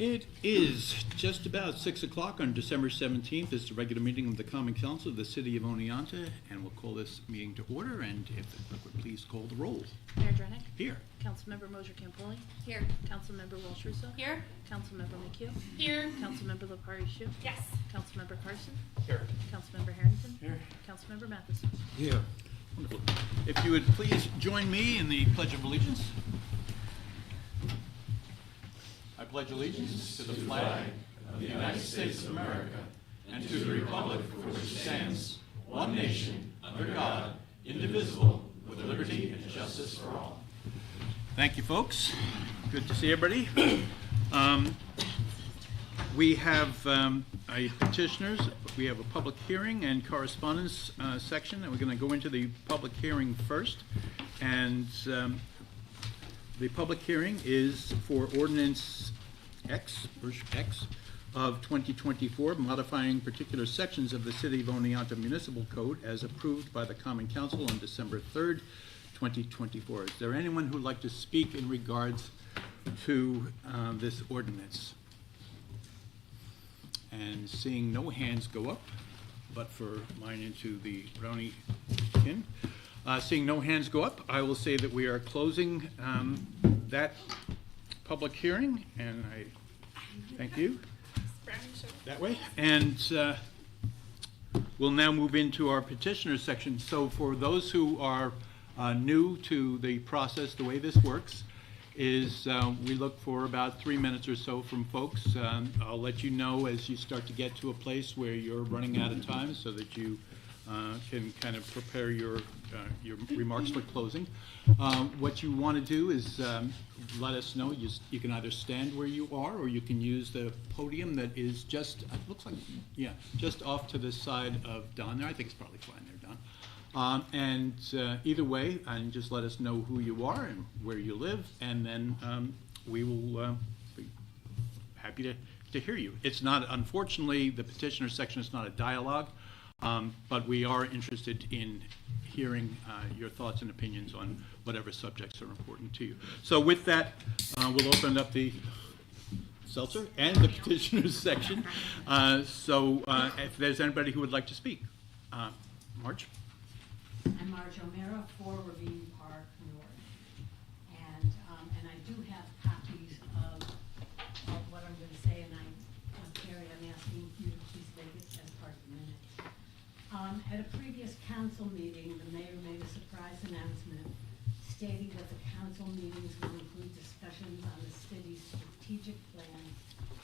It is just about 6 o'clock on December 17th. It's the regular meeting of the Common Council of the City of Oneonta, and we'll call this meeting to order, and if the clerk would please call the roll. Mayor Drennick? Here. Councilmember Mosier Campoli? Here. Councilmember Walsh Russo? Here. Councilmember McHugh? Here. Councilmember Lepari Shu? Yes. Councilmember Carson? Here. Councilmember Harrington? Here. Councilmember Matheson? Here. Wonderful. If you would please join me in the Pledge of Allegiance. I pledge allegiance to the flag of the United States of America and to the republic for which it stands, one nation, under God, indivisible, with liberty and justice for all. Thank you, folks. Good to see everybody. We have petitioners. We have a public hearing and correspondence section, and we're going to go into the public hearing first. And the public hearing is for ordinance version X of 2024, modifying particular sections of the City of Oneonta Municipal Code as approved by the Common Council on December 3rd, 2024. Is there anyone who would like to speak in regards to this ordinance? And seeing no hands go up, but for mine into the brownie tin. Seeing no hands go up, I will say that we are closing that public hearing, and I thank you. That way. And we'll now move into our petitioners section. So for those who are new to the process, the way this works is we look for about 3 minutes or so from folks. I'll let you know as you start to get to a place where you're running out of time so that you can kind of prepare your remarks for closing. What you want to do is let us know. You can either stand where you are, or you can use the podium that is just, it looks like, yeah, just off to the side of Don there. I think it's probably fine there, Don. And either way, and just let us know who you are and where you live, and then we will be happy to hear you. It's not, unfortunately, the petitioner section is not a dialogue. But we are interested in hearing your thoughts and opinions on whatever subjects are important to you. So with that, we'll open up the seltzer and the petitioners section. So if there's anybody who would like to speak. Marge? I'm Marge O'Mara, 4 Ravine Park North. And I do have copies of what I'm going to say, and Carrie, I'm asking you to please take it as part of the minutes. At a previous council meeting, the mayor made a surprise announcement stating that the council meetings will include discussions on the city's strategic plan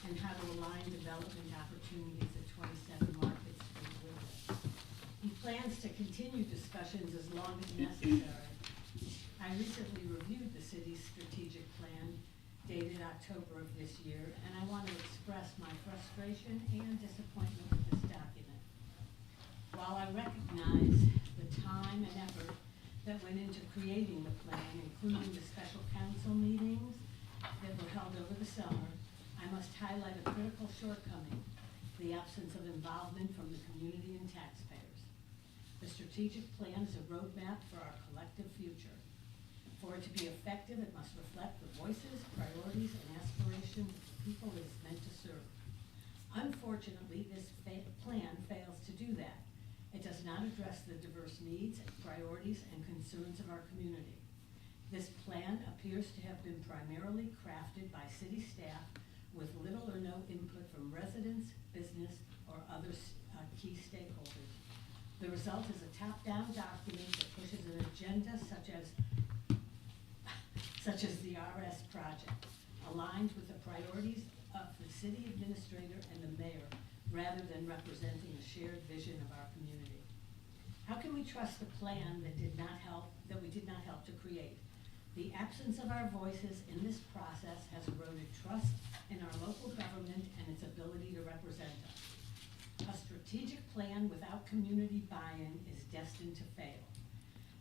and how to align development opportunities at 27 Market Street with it. He plans to continue discussions as long as necessary. I recently reviewed the city's strategic plan dated October of this year, and I want to express my frustration and disappointment with this document. While I recognize the time and effort that went into creating the plan, including the special council meetings that were held over the summer, I must highlight a critical shortcoming: the absence of involvement from the community and taxpayers. The strategic plan is a roadmap for our collective future. For it to be effective, it must reflect the voices, priorities, and aspirations of the people it is meant to serve. Unfortunately, this plan fails to do that. It does not address the diverse needs, priorities, and concerns of our community. This plan appears to have been primarily crafted by city staff with little or no input from residents, business, or other key stakeholders. The result is a top-down document that pushes an agenda such as the RS project, aligned with the priorities of the city administrator and the mayor, rather than representing a shared vision of our community. How can we trust a plan that we did not help to create? The absence of our voices in this process has eroded trust in our local government and its ability to represent us. A strategic plan without community buy-in is destined to fail.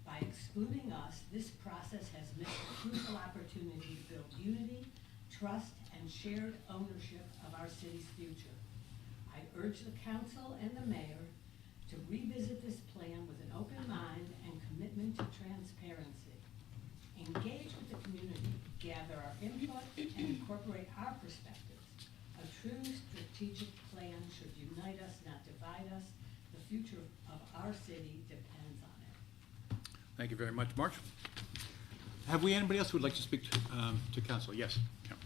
By excluding us, this process has missed a crucial opportunity to build unity, trust, and shared ownership of our city's future. I urge the council and the mayor to revisit this plan with an open mind and commitment to transparency. Engage with the community, gather our input, and incorporate our perspectives. future of our city depends on it. Thank you very much, March. Have we anybody else who would like to speak to council? Yes. Karen.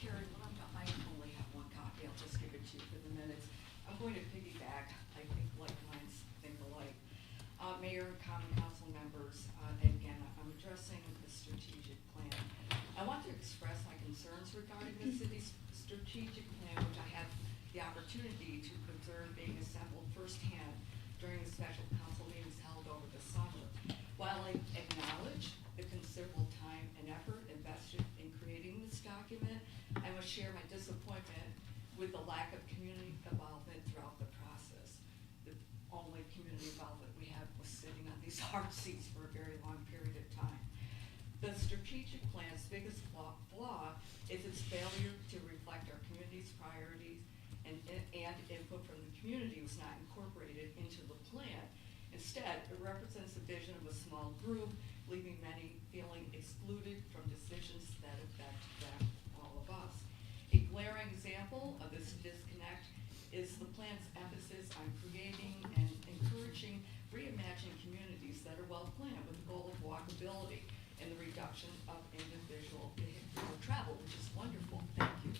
Carrie, I only have one copy, I'll just give it to you for the minutes. I'm going to piggyback, I think like minds think alike. Mayor and common council members, again, I'm addressing the strategic plan. I want to express my concerns regarding the city's strategic plan, which I had the opportunity to observe being assembled firsthand during the special council meetings held over the summer. While I acknowledge the considerable time and effort invested in creating this document, I must share my disappointment with the lack of community involvement throughout the process. The only community involvement we had was sitting on these hard seats for a very long period of time. The strategic plan's biggest flaw is its failure to reflect our community's priorities, and input from the community was not incorporated into the plan. Instead, it represents a vision of a small group, leaving many feeling excluded from decisions that affect them, all of us. A glaring example of this disconnect is the plan's emphasis on creating and encouraging reimagined communities that are well planned with the goal of walkability and the reduction of individual vehicular travel, which is wonderful, thank you.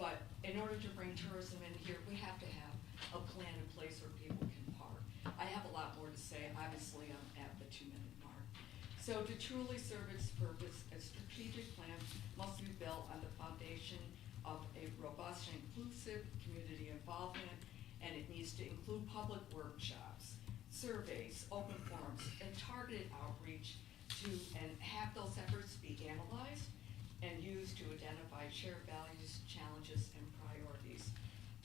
But in order to bring tourism in here, we have to have a plan in place where people can park. I have a lot more to say, obviously I'm at the 2-minute mark. So to truly serve its purpose, a strategic plan must be built on the foundation of a robust and inclusive community involvement, and it needs to include public workshops, surveys, open forums, and targeted outreach and have those efforts be analyzed and used to identify shared values, challenges, and priorities.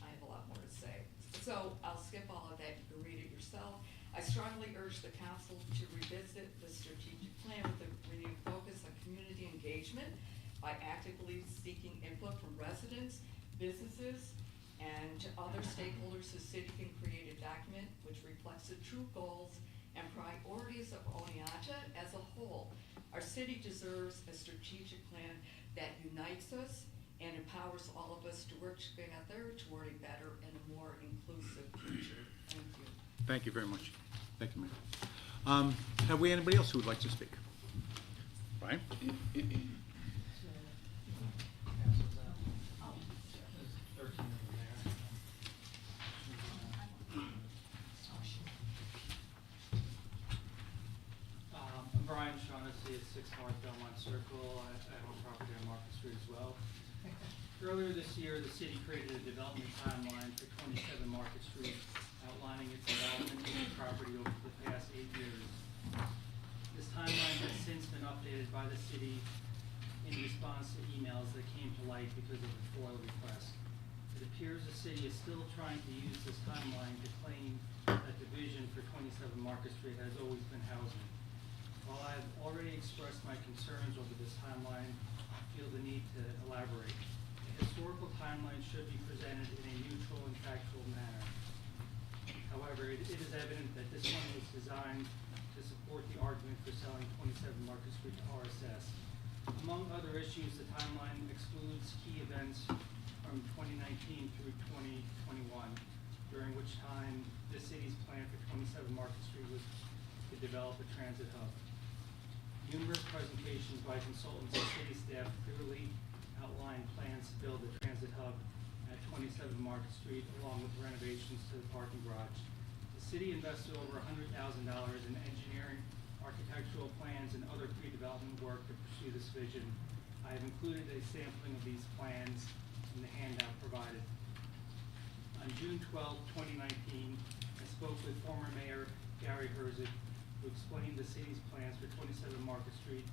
I have a lot more to say. So I'll skip all of that, you can read it yourself. I strongly urge the council to revisit the strategic plan with a renewed focus on community engagement by actively seeking input from residents, businesses, and other stakeholders. The city can create a document which reflects the true goals and priorities of Oneonta as a whole. Our city deserves a strategic plan that unites us and empowers all of us to work together toward a better and a more inclusive future. Thank you. Thank you very much. Thank you, Mayor. Have we anybody else who would like to speak? Brian? I'm Brian Shaughnessy at 6 North Belmont Circle. I own property on Market Street as well. Earlier this year, the city created a development timeline for 27 Market Street, outlining its development of the property over the past 8 years. This timeline has since been updated by the city in response to emails that came to light because of the FOIL request. It appears the city is still trying to use this timeline to claim that the vision for 27 Market Street has always been housing. While I have already expressed my concerns over this timeline, I feel the need to elaborate. The historical timeline should be presented in a neutral and factual manner. However, it is evident that this one was designed to support the argument for selling 27 Market Street to RSS. Among other issues, the timeline excludes key events from 2019 through 2021, during which time the city's plan for 27 Market Street was to develop a transit hub. Numerous presentations by consultants and city staff clearly outlined plans to build a transit hub at 27 Market Street, along with renovations to the parking garage. The city invested over $100,000 in engineering, architectural plans, and other pre-development work to pursue this vision. I have included a sampling of these plans in the handout provided. On June 12, 2019, I spoke with former Mayor Gary Herzig, who explained the city's plans for 27 Market Street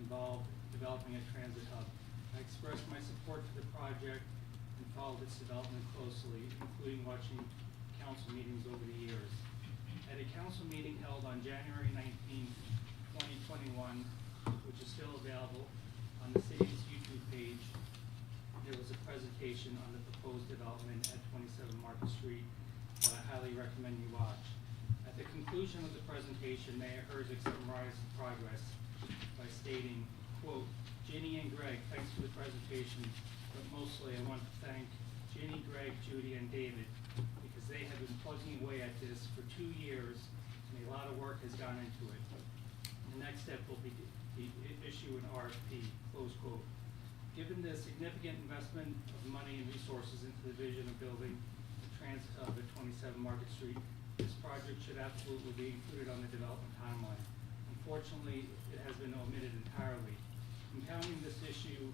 involved developing a transit hub. I expressed my support for the project and followed its development closely, including watching council meetings over the years. At a council meeting held on January 19, 2021, which is still available on the city's YouTube page, there was a presentation on the proposed development at 27 Market Street that I highly recommend you watch. At the conclusion of the presentation, Mayor Herzig summarized the progress by stating, quote, "Ginny and Greg, thanks for the presentation, but mostly I want to thank Ginny, Greg, Judy, and David, because they have been plugging away at this for 2 years, and a lot of work has gone into it. The next step will be to issue an RFP, close quote. Given the significant investment of money and resources into the vision of building the transit hub at 27 Market Street, this project should absolutely be included on the development timeline. Unfortunately, it has been omitted entirely. Compounding this issue,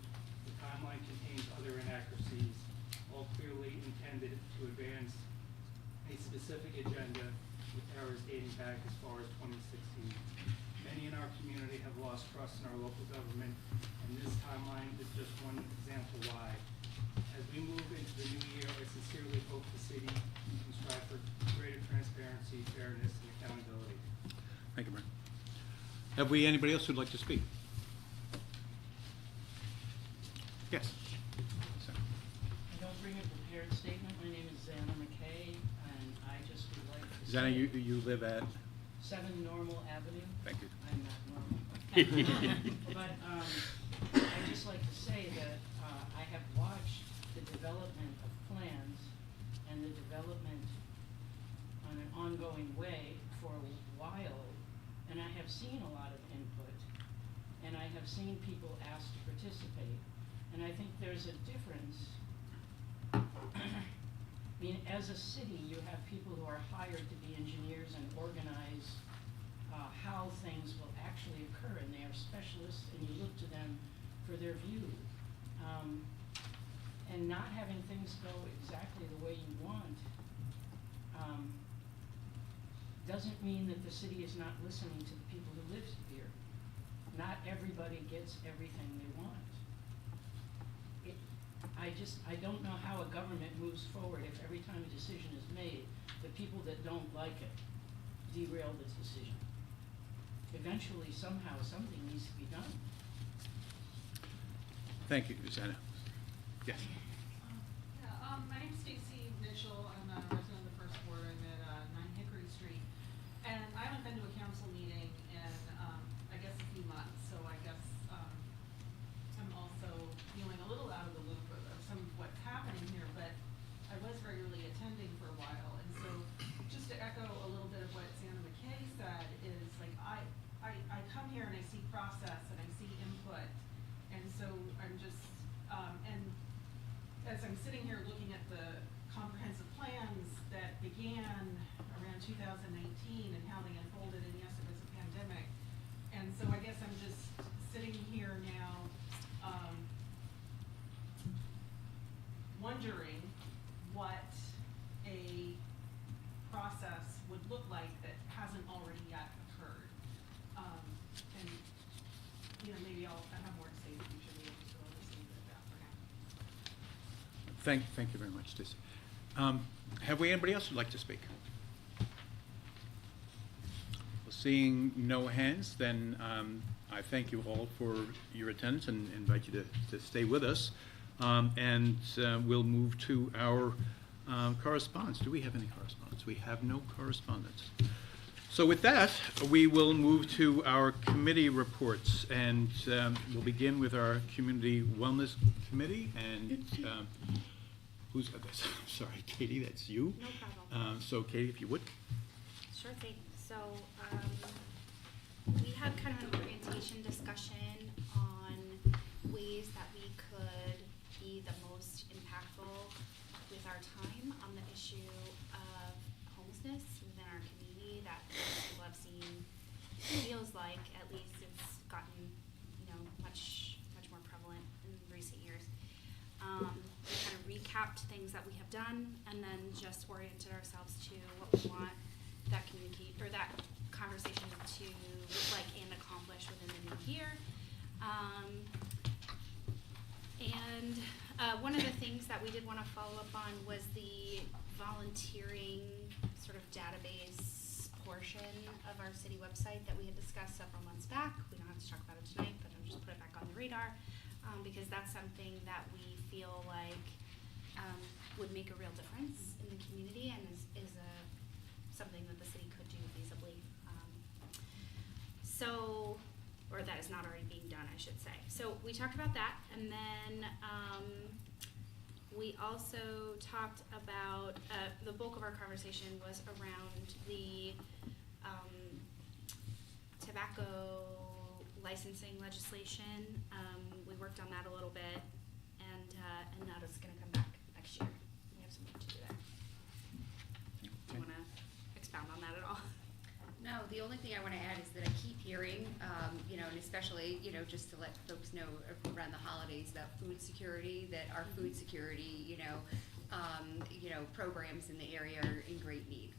the timeline contains other inaccuracies, all clearly intended to advance a specific agenda with errors dating back as far as 2016. Many in our community have lost trust in our local government, and this timeline is just one example why. As we move into the new year, I sincerely hope the city can strive for greater transparency, fairness, and accountability. Thank you, Brian. Have we anybody else who'd like to speak? Yes. So, I don't bring a prepared statement. My name is Xana McKay, and I just would like to Zana, say you live at, 7 Normal Avenue. thank you. I'm not normal. But I'd just like to say that I have watched the development of plans and the development on an ongoing way for a while, and I have seen a lot of input, and I have seen people ask to participate. And I think there's a difference. I mean, as a city, you have people who are hired to be engineers and organize how things will actually occur, and they are specialists, and you look to them for their view. And not having things go exactly the way you want doesn't mean that the city is not listening to the people who live here. Not everybody gets everything they want. I don't know how a government moves forward if every time a decision is made, the people that don't like it derail this decision. Eventually, somehow, something needs to be done. Thank you, Zana. Yes. My name's Stacy Mitchell. I'm a resident of the First Ward. I'm at 9 Hickory Street. And I haven't been to a council meeting in, I guess, a few months. So I guess I'm also feeling a little out of the loop of some of what's happening here. But I was regularly attending for a while. And so just to echo a little bit of what Xana McKay said is, like, I come here and I see process and I see input. And so I'm just, and as I'm sitting here looking at the comprehensive plans that began around 2019 and how they unfolded, and yes, it was a pandemic. And so I guess I'm just sitting here now, wondering what a process would look like that hasn't already yet occurred. And, you know, maybe I'll have more to say in the future meetings, so I'll just leave it at that for now. Thank you very much, Stacy. Have we anybody else who'd like to speak? Well, seeing no hands, then I thank you all for your attendance and invite you to stay with us. And we'll move to our correspondence. Do we have any correspondence? We have no correspondence. So with that, we will move to our committee reports, and we'll begin with our Community Wellness Committee. And who's got this? I'm sorry, Katie, that's you. No problem. So Katie, if you would. Sure thing. So we had kind of an orientation discussion on ways that we could be the most impactful with our time on the issue of homelessness within our community that people have seen. It feels like at least it's gotten, much more prevalent in recent years. We kind of recapped things that we have done and then just oriented ourselves to what we want that that conversation to look like and accomplish within the new year. One of the things that we did want to follow up on was the volunteering sort of database portion of our city website that we had discussed several months back. We don't have to talk about it tonight, but I'll just put it back on the radar because that's something that we feel like would make a real difference in the community and is something that the city could do feasibly. Or that is not already being done, I should say. So we talked about that, and then We also talked about, the bulk of our conversation was around the tobacco licensing legislation. We worked on that a little bit, and that is gonna come back next year. We have some work to do there. Do you wanna expound on that at all? No, the only thing I want to add is that I keep hearing, and especially, just to let folks know around the holidays about food security, that our food security, programs in the area are in great need.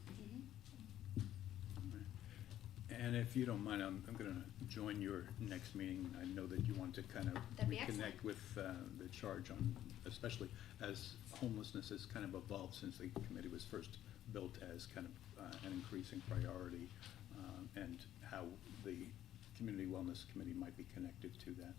And if you don't mind, I'm gonna join your next meeting. I know that you want to kind of That'd be excellent. reconnect with the charge on, especially as homelessness has kind of evolved since the committee was first built as kind of an increasing priority, and how the Community Wellness Committee might be connected to that,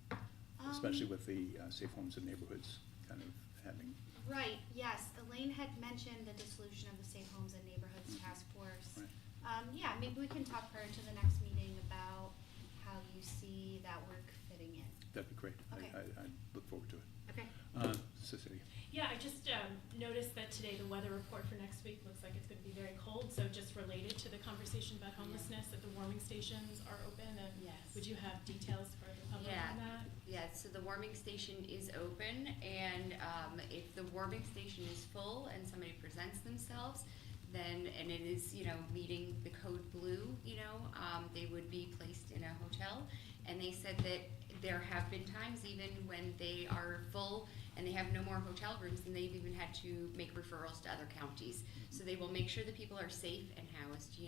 especially with the Safe Homes and Neighborhoods kind of having. Right, yes. Elaine had mentioned the dissolution of the Safe Homes and Neighborhoods Task Force. Right. Yeah, maybe we can talk prior to the next meeting about how you see that work fitting in. That'd be great. Okay. I look forward to it. Okay. Cecilia. Yeah, I just noticed that today the weather report for next week looks like it's going to be very cold, so just related to the conversation about homelessness, that the warming stations are open, and Yes. would you have details for the public Yeah. on that? Yeah, so the warming station is open, and if the warming station is full and somebody presents themselves, then, and it is, meeting the code blue, they would be placed in a hotel. And they said that there have been times even when they are full and they have no more hotel rooms, and they've even had to make referrals to other counties. So they will make sure that people are safe and housed,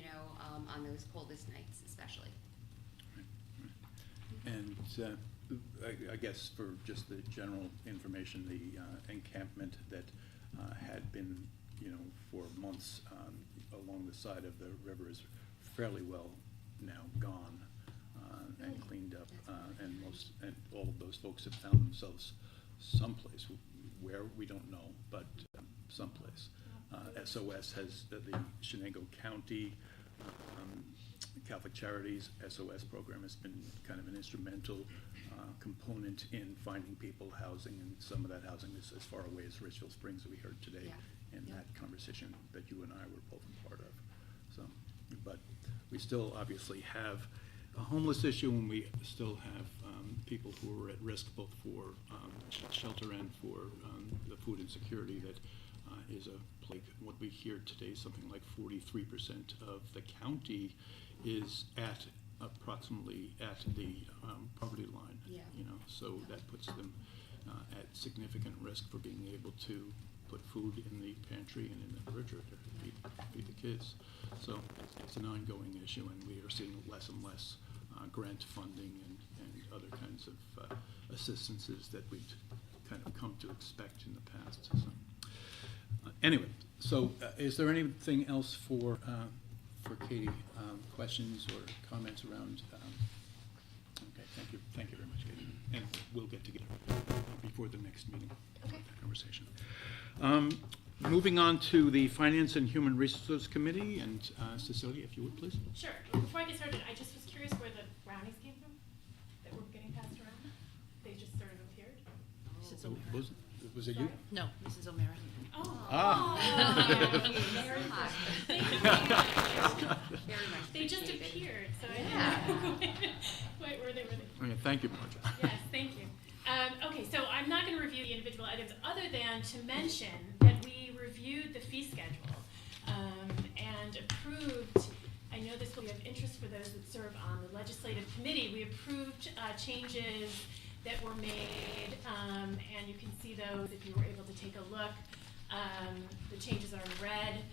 on those coldest nights especially. And I guess for just the general information, the encampment that had been, for months along the side of the river is fairly well now gone and cleaned up. And all of those folks have found themselves someplace, where we don't know, but someplace. SOS has, the Shenango County Catholic Charities SOS program has been kind of an instrumental component in finding people housing, and some of that housing is as far away as Richfield Springs, that we heard today in that conversation that you and I were both a part of. So, but we still obviously have a homeless issue, and we still have people who are at risk both for shelter and for the food insecurity that is a plague. What we hear today, something like 43% of the county is at approximately at the poverty line. Yeah. So that puts them at significant risk for being able to put food in the pantry and in the refrigerator to feed the kids. So it's an ongoing issue, and we are seeing less and less grant funding and other kinds of assistances that we'd kind of come to expect in the past. So, anyway, so is there anything else for Katie? Questions or comments around? Okay, thank you very much, Katie. And we'll get together before the next meeting. Okay. That conversation. Moving on to the Finance and Human Resources Committee, and Cecilia, if you would, please. Sure. Before I get started, I just was curious where the brownies came from that were getting passed around. They just sort of appeared. Mrs. So, O'Meara. was it you? No, Mrs. O'Meara. Oh. Ah. Very much. Thank you. Very much They just appreciated. appeared, so I didn't Yeah. know quite where they were. Okay, thank you, Marcia. Yes, thank you. Okay, so I'm not going to review the individual items other than to mention that we reviewed the fee schedule and approved, I know this will be of interest for those that serve on the legislative committee, we approved changes that were made, and you can see those if you were able to take a look. The changes are in red,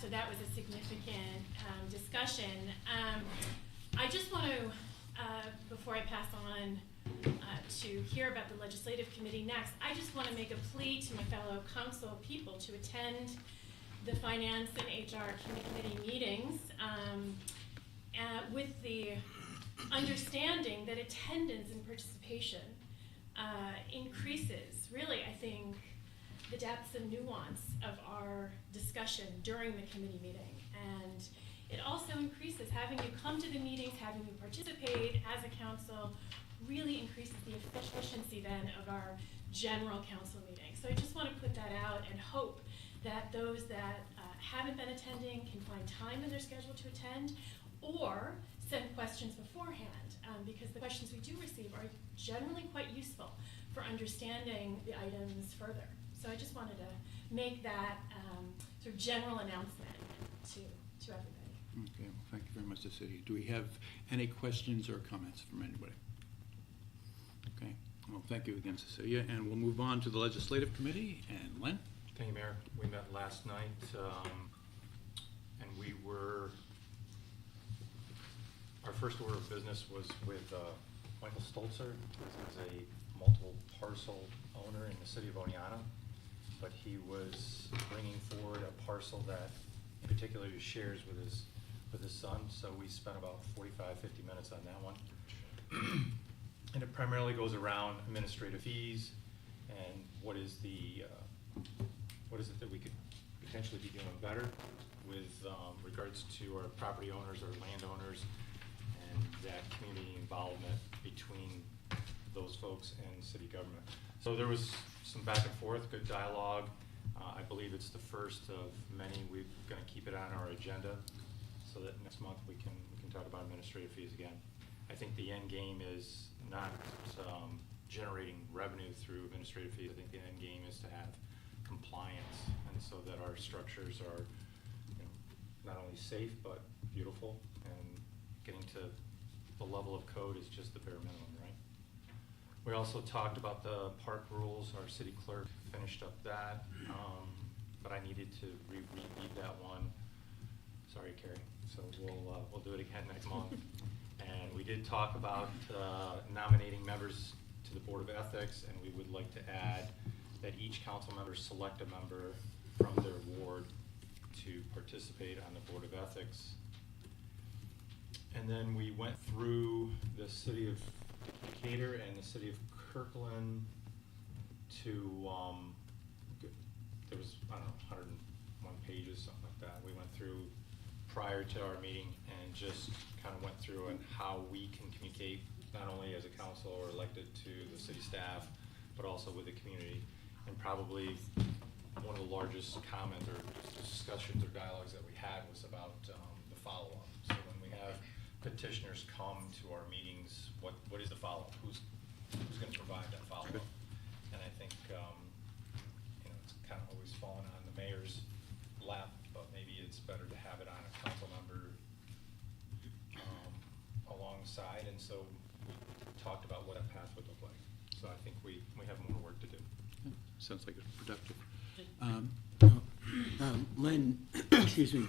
so that was a significant discussion. I just want to, before I pass on to hear about the legislative committee next, I just want to make a plea to my fellow council people to attend the finance and HR committee meetings with the understanding that attendance and participation increases, really, I think, the depth and nuance of our discussion during the committee meeting. And it also increases having you come to the meetings, having you participate as a council, really increases the efficiency then of our general council meetings. So I just want to put that out and hope that those that haven't been attending can find time in their schedule to attend, or send questions beforehand, because the questions we do receive are generally quite useful for understanding the items further. So I just wanted to make that sort of general announcement to everybody. Okay, well, thank you very much, Cecilia. Do we have any questions or comments from anybody? Okay, well, thank you again, Cecilia, and we'll move on to the Legislative Committee, and Len? Thank you, Mayor. We met last night, and our first order of business was with Michael Stolzer. He's a multiple parcel owner in the city of Oneonta, but he was bringing forward a parcel that in particular he shares with his son, so we spent about 45, 50 minutes on that one. And it primarily goes around administrative fees and what is it that we could potentially be doing better with regards to our property owners or landowners and that community involvement between those folks and city government. So there was some back and forth, good dialogue. I believe it's the first of many. We're going to keep it on our agenda so that next month we can talk about administrative fees again. I think the end game is not generating revenue through administrative fees. I think the end game is to have compliance, and so that our structures are, not only safe but beautiful, and getting to the level of code is just the bare minimum, right? We also talked about the park rules. Our city clerk finished up that, but I needed to read that one. Sorry, Carrie. So we'll do it again next month. And we did talk about nominating members to the Board of Ethics, and we would like to add that each council member select a member from their ward to participate on the Board of Ethics. And then we went through the city of Decatur and the city of Kirkland to, there was, I don't know, 101 pages, something like that. We went through prior to our meeting and just kind of went through and how we can communicate, not only as a council or elected to the city staff, but also with the community. And probably one of the largest comments or discussions or dialogues that we had was about the follow-up. So when we have petitioners come to our meetings, what is the follow-up? Who's going to provide that follow-up? And I think it's kind of always fallen on the mayor's lap, but maybe it's better to have it on a council member alongside. And so we talked about what that path would look like. So I think we have more work to do. Sounds like it's productive. Len, excuse me,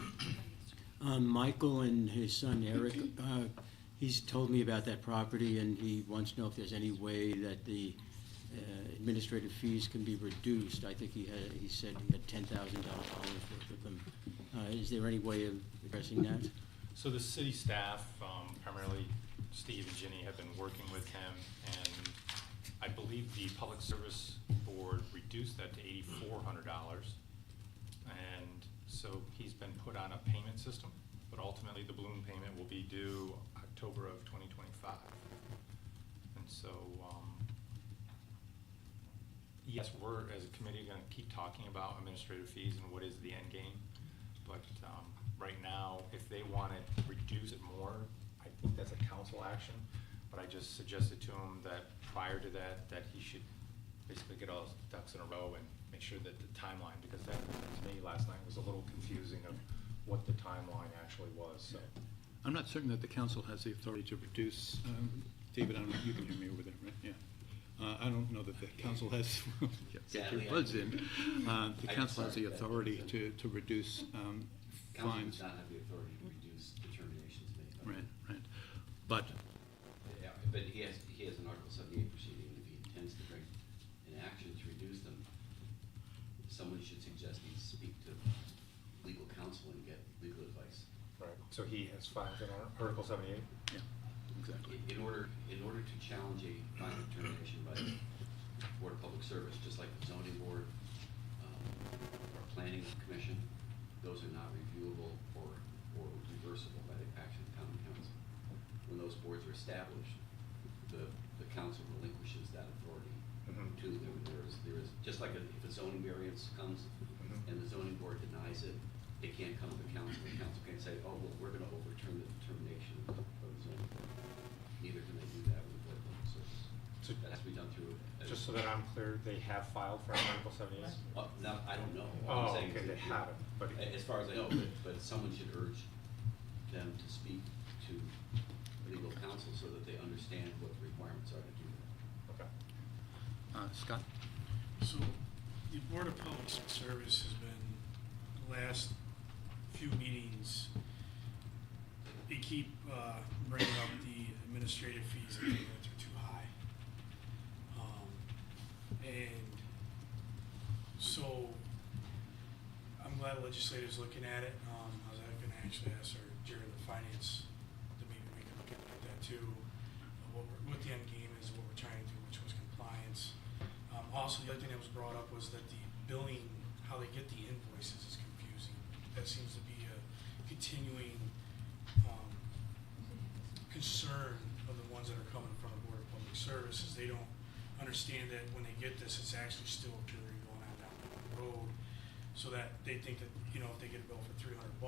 Michael and his son Eric, he's told me about that property, and he wants to know if there's any way that the administrative fees can be reduced. I think he said he had $10,000 worth of them. Is there any way of addressing that? So the city staff, primarily Steve and Ginny, have been working with him, and I believe the Public Service Board reduced that to $8,400. And so he's been put on a payment system, but ultimately the balloon payment will be due October of 2025. And so, yes, we're, as a committee, going to keep talking about administrative fees and what is the end game. But right now, if they want to reduce it more, I think that's a council action. But I just suggested to him that prior to that he should basically get all his ducks in a row and make sure that the timeline, because that, to me, last night was a little confusing of what the timeline actually was. So I'm not certain that the council has the authority to reduce, David, I don't know, you can hear me over there, right? Yeah. I don't know that the council has, get your buds in. The council has the authority to reduce Council fines. does not have the authority to reduce determinations made by. Right, right. But Yeah, but he has an Article 78 proceeding, and if he intends to bring an action to reduce them, someone should suggest he speak to legal counsel and get legal advice. right. So he has filed an Article 78. yeah, exactly. In order to challenge a final determination by the Board of Public Service, just like the zoning board, or planning commission, those are not reviewable or reversible by the action of common council. When those boards are established, the council relinquishes that authority Mhm. to them. There is just like if zoning variance comes and the zoning board denies it, it can't come to the council. The council can't say, oh, well, we're gonna overturn the determination of the zoning board. Neither can they do that with the Board of Public Service. So- That has to be done through. Just so that I'm clear, they have filed for Article 78? Now, I don't know. Oh, I'm saying okay, they haven't, but. As far as I know, but someone should urge them to speak to legal counsel so that they understand what the requirements are to do that. Okay. Scott? So, the Board of Public Service has been, the last few meetings, they keep bringing up the administrative fees that they think are too high. And so, I'm glad the legislature's looking at it. I was gonna actually ask our Jared of the Finance, that maybe we can look at that too. What the end game is, what we're trying to do, which was compliance. Also, the other thing that was brought up was that the billing, how they get the invoices is confusing. That seems to be a continuing concern of the ones that are coming from the Board of Public Services. They don't understand that when they get this, it's actually still a period going on down the road. So that they think that, you know, if they get a bill for $300,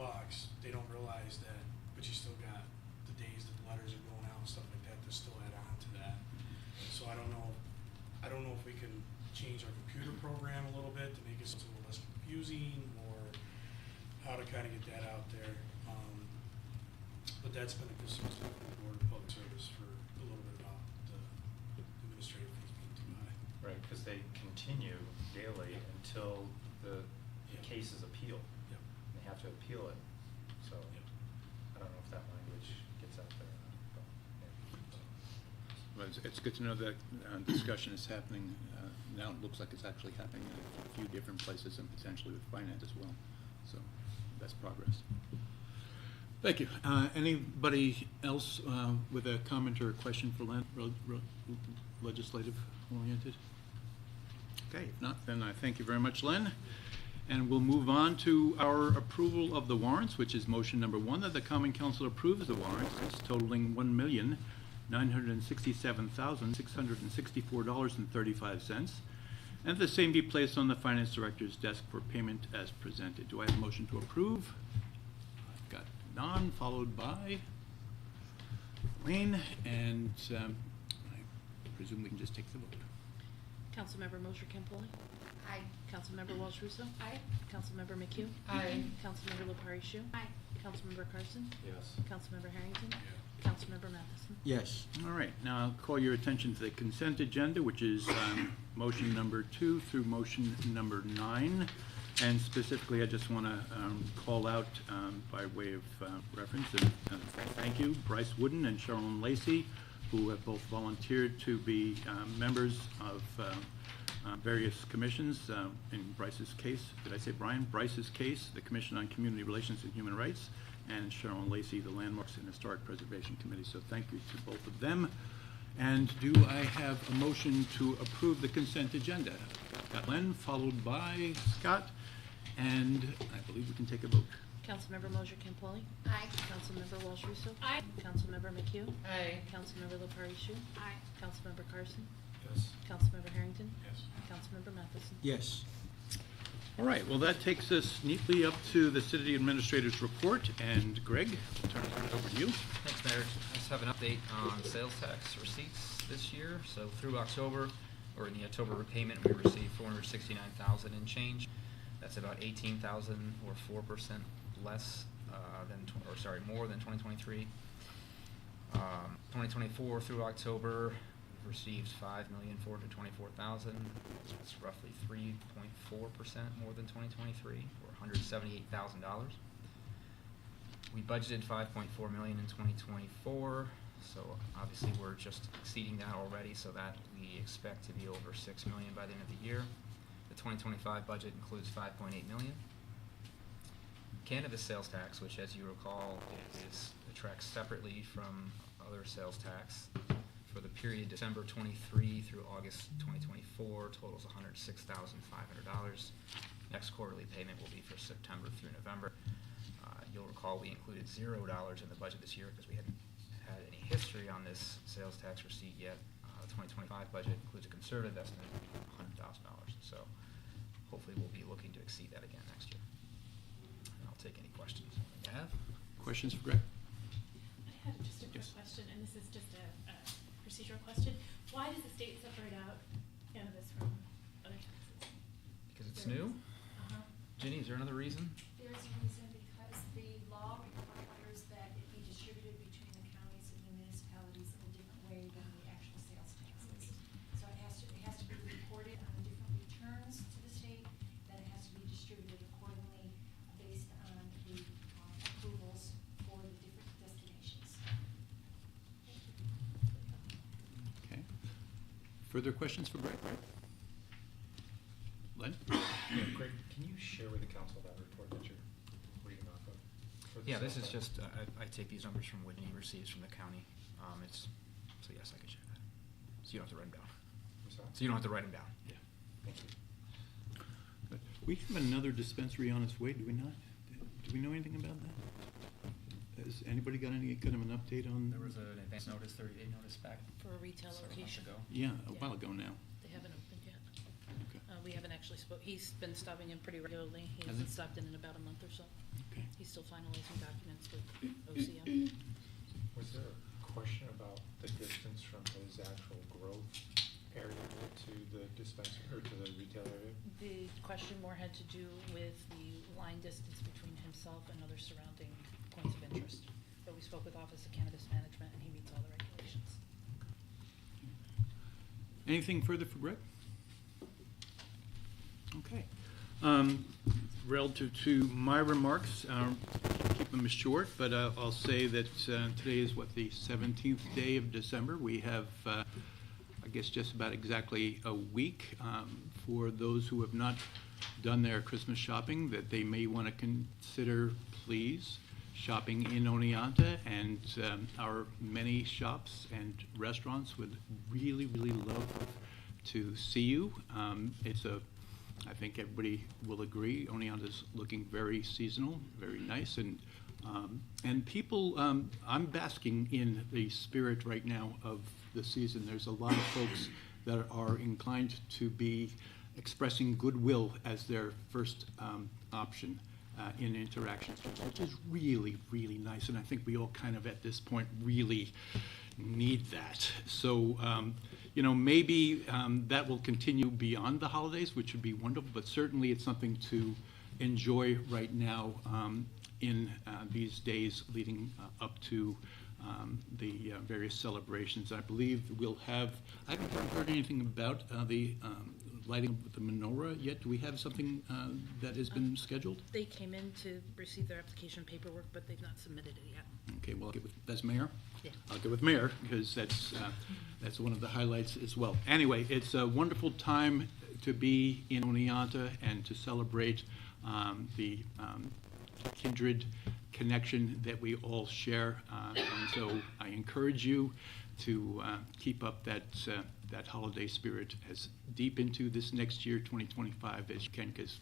they don't realize that, but you still got the days that the letters are going out and stuff like that to still add on to that. So I don't know if we can change our computer program a little bit to make it a little less confusing, or how to kind of get that out there. But that's been a concern for the Board of Public Service for a little bit about the administrative fees being too high. Right, because they continue daily until the Yeah. case is appealed. Yep. They have to appeal it, so Yep. I don't know if that language gets out there or not, but, yeah. Well, it's good to know that discussion is happening, now it looks like it's actually happening in a few different places and potentially with finance as well. So, that's progress. Thank you. Anybody else with a comment or a question for Len, legislative oriented? Okay, if not, then I thank you very much, Len. And we'll move on to our approval of the warrants, which is motion number 1, that the Common Council approves the warrants totaling $1,967,664.35, and the same be placed on the Finance Director's desk for payment as presented. Do I have a motion to approve? I've got Don, followed by Wayne, and I presume we can just take the vote. Councilmember Mosher Campoli? Aye. Councilmember Walsh Russo? Aye. Councilmember McHugh? Aye. Councilmember LaParishu? Aye. Councilmember Carson? Yes. Councilmember Harrington? Councilmember Matheson? Yes. All right, now I'll call your attention to the consent agenda, which is motion number 2 through motion number 9. And specifically, I just want to call out by way of reference, and thank you, Bryce Wooden and Sharon Lacey, who have both volunteered to be members of various commissions. In Bryce's case, did I say Brian? Bryce's case, the Commission on Community Relations and Human Rights, and Sharon Lacey, the Landmarks and Historic Preservation Committee. So thank you to both of them. And do I have a motion to approve the consent agenda? Got Len, followed by Scott, and I believe we can take a vote. Councilmember Mosher Campoli? Aye. Councilmember Walsh Russo? Aye. Councilmember McHugh? Aye. Councilmember LaParishu? Aye. Councilmember Carson? Yes. Councilmember Harrington? Yes. Councilmember Matheson? Yes. All right, well, that takes us neatly up to the city administrator's report, and Greg, I'll turn it over to you. Thanks, Mayor. I just have an update on sales tax receipts this year. So through October, or in the October repayment, we received $469,000 in change. That's about 18,000 or 4% less more than 2023. 2024 through October, we've received $5,424,000. That's roughly 3.4% more than 2023, or $178,000. We budgeted $5.4 million in 2024, so obviously we're just exceeding that already, so that we expect to be over $6 million by the end of the year. The 2025 budget includes $5.8 million. Cannabis sales tax, which as you recall is tracks separately from other sales tax, for the period December 23 through August 2024 totals $106,500. Next quarterly payment will be for September through November. You'll recall we included $0 in the budget this year because we hadn't had any history on this sales tax receipt yet. The 2025 budget includes a conservative estimate of $100,000. So hopefully we'll be looking to exceed that again next year. And I'll take any questions you have. Questions for Greg? I have just a quick Yes. question, and this is just a procedural question. Why does the state separate out cannabis from other taxes? Because it's new? Uh-huh. Ginny, is there another reason? There's a reason because the law requires that it be distributed between the counties and the municipalities in a different way than the actual sales taxes. So it has to be reported on different returns to the state, that it has to be distributed accordingly based on the approvals for the different destinations. Okay. Further questions for Greg? Len? Yeah, Greg, can you share with the council that report that you're reading off of? for the Yeah, this is sales just, tax? I take these numbers from Whitney, receives from the county. So yes, I can share that. So you don't have to write them down. I'm sorry? So you don't have to write them down. Yeah. Thank you. Good. We have another dispensary on its way, do we not? Do we know anything about that? Has anybody got any kind of an update on? There was an advance notice, 30-day notice back For a retail several months location. ago. Yeah, a while ago now. They haven't opened yet. Okay. We haven't actually he's been stopping in pretty regularly. He Has hasn't he? stopped in about a month or so. Okay. He's still finalizing documents with OCM. Was there a question about the distance from his actual growth area to the dispensary, or to the retail area? The question more had to do with the line distance between himself and other surrounding points of interest. But we spoke with Office of Cannabis Management, and he meets all the regulations. Anything further for Greg? Okay. Relative to my remarks, keep them short, but I'll say that today is the 17th day of December. We have, I guess, just about exactly a week for those who have not done their Christmas shopping, that they may want to consider, please, shopping in Oneonta, and our many shops and restaurants would really, really love to see you. I think everybody will agree, Oneonta's looking very seasonal, very nice, and people, I'm basking in the spirit right now of the season. There's a lot of folks that are inclined to be expressing goodwill as their first option in interactions, which is really, really nice, and I think we all kind of at this point really need that. So, maybe that will continue beyond the holidays, which would be wonderful, but certainly it's something to enjoy right now in these days leading up to the various celebrations. I believe we'll have, I haven't heard anything about the lighting of the menorah yet. Do we have something that has been scheduled? They came in to receive their application paperwork, but they've not submitted it yet. Okay, well, that's Mayor? Yeah. I'll go with Mayor, because that's one of the highlights as well. Anyway, it's a wonderful time to be in Oneonta and to celebrate the kindred connection that we all share. And so I encourage you to keep up that holiday spirit as deep into this next year, 2025, as you can, because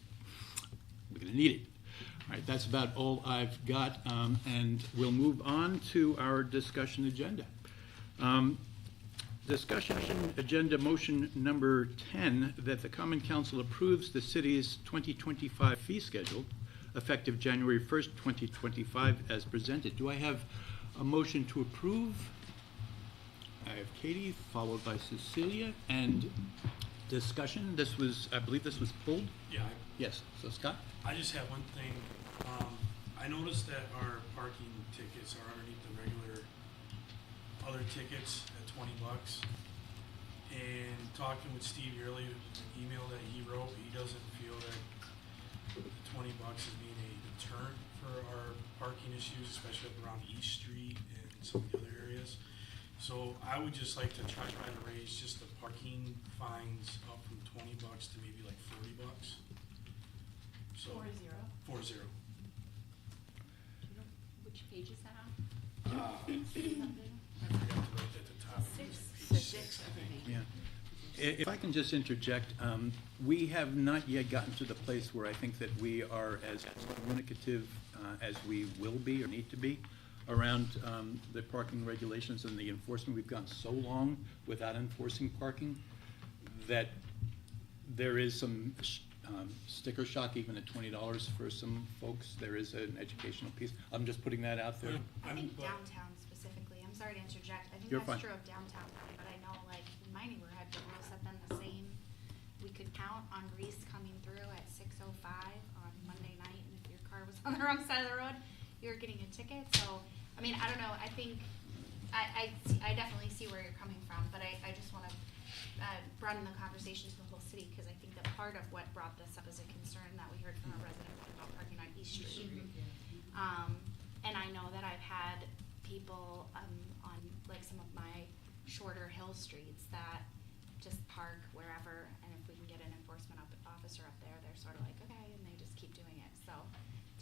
we're going to need it. All right, that's about all I've got, and we'll move on to our discussion agenda. Discussion agenda motion number 10, that the Common Council approves the city's 2025 fee schedule effective January 1st, 2025, as presented. Do I have a motion to approve? I have Katie, followed by Cecilia, and discussion. I believe this was pulled? Yeah, Yes, so Scott? I just have one thing. I noticed that our parking tickets are underneath the regular other tickets at $20. And talking with Steve earlier, an email that he wrote, he doesn't feel that the $20 is being a deterrent for our parking issues, especially up around East Street and some of the other areas. So I would just like to try to raise just the parking fines up from $20 to maybe like $40. So 40. Which page is that on? I forgot to write at the top. Six. Yeah. If I can just interject, we have not yet gotten to the place where I think that we are as communicative as we will be or need to be around the parking regulations and the enforcement. We've gone so long without enforcing parking that there is some sticker shock, even at $20 for some folks. There is an educational piece. I'm just putting that out there. I think downtown specifically, I'm sorry to interject, I think You're that's fine. true of downtown, but I know like in my neighborhood, the rules have been the same. We could count on Reese coming through at 6:05 on Monday night, and if your car was on the wrong side of the road, you were getting a ticket, so, I mean, I don't know, I think, I definitely see where you're coming from, but I just wanna, broaden the conversation to the whole city, cause I think that part of what brought this up is a concern that we heard from a resident about parking on East Street. And I know that I've had people, on like some of my shorter hill streets that just park wherever, and if we can get an enforcement officer up there, they're sort of like, okay, and they just keep doing it, so,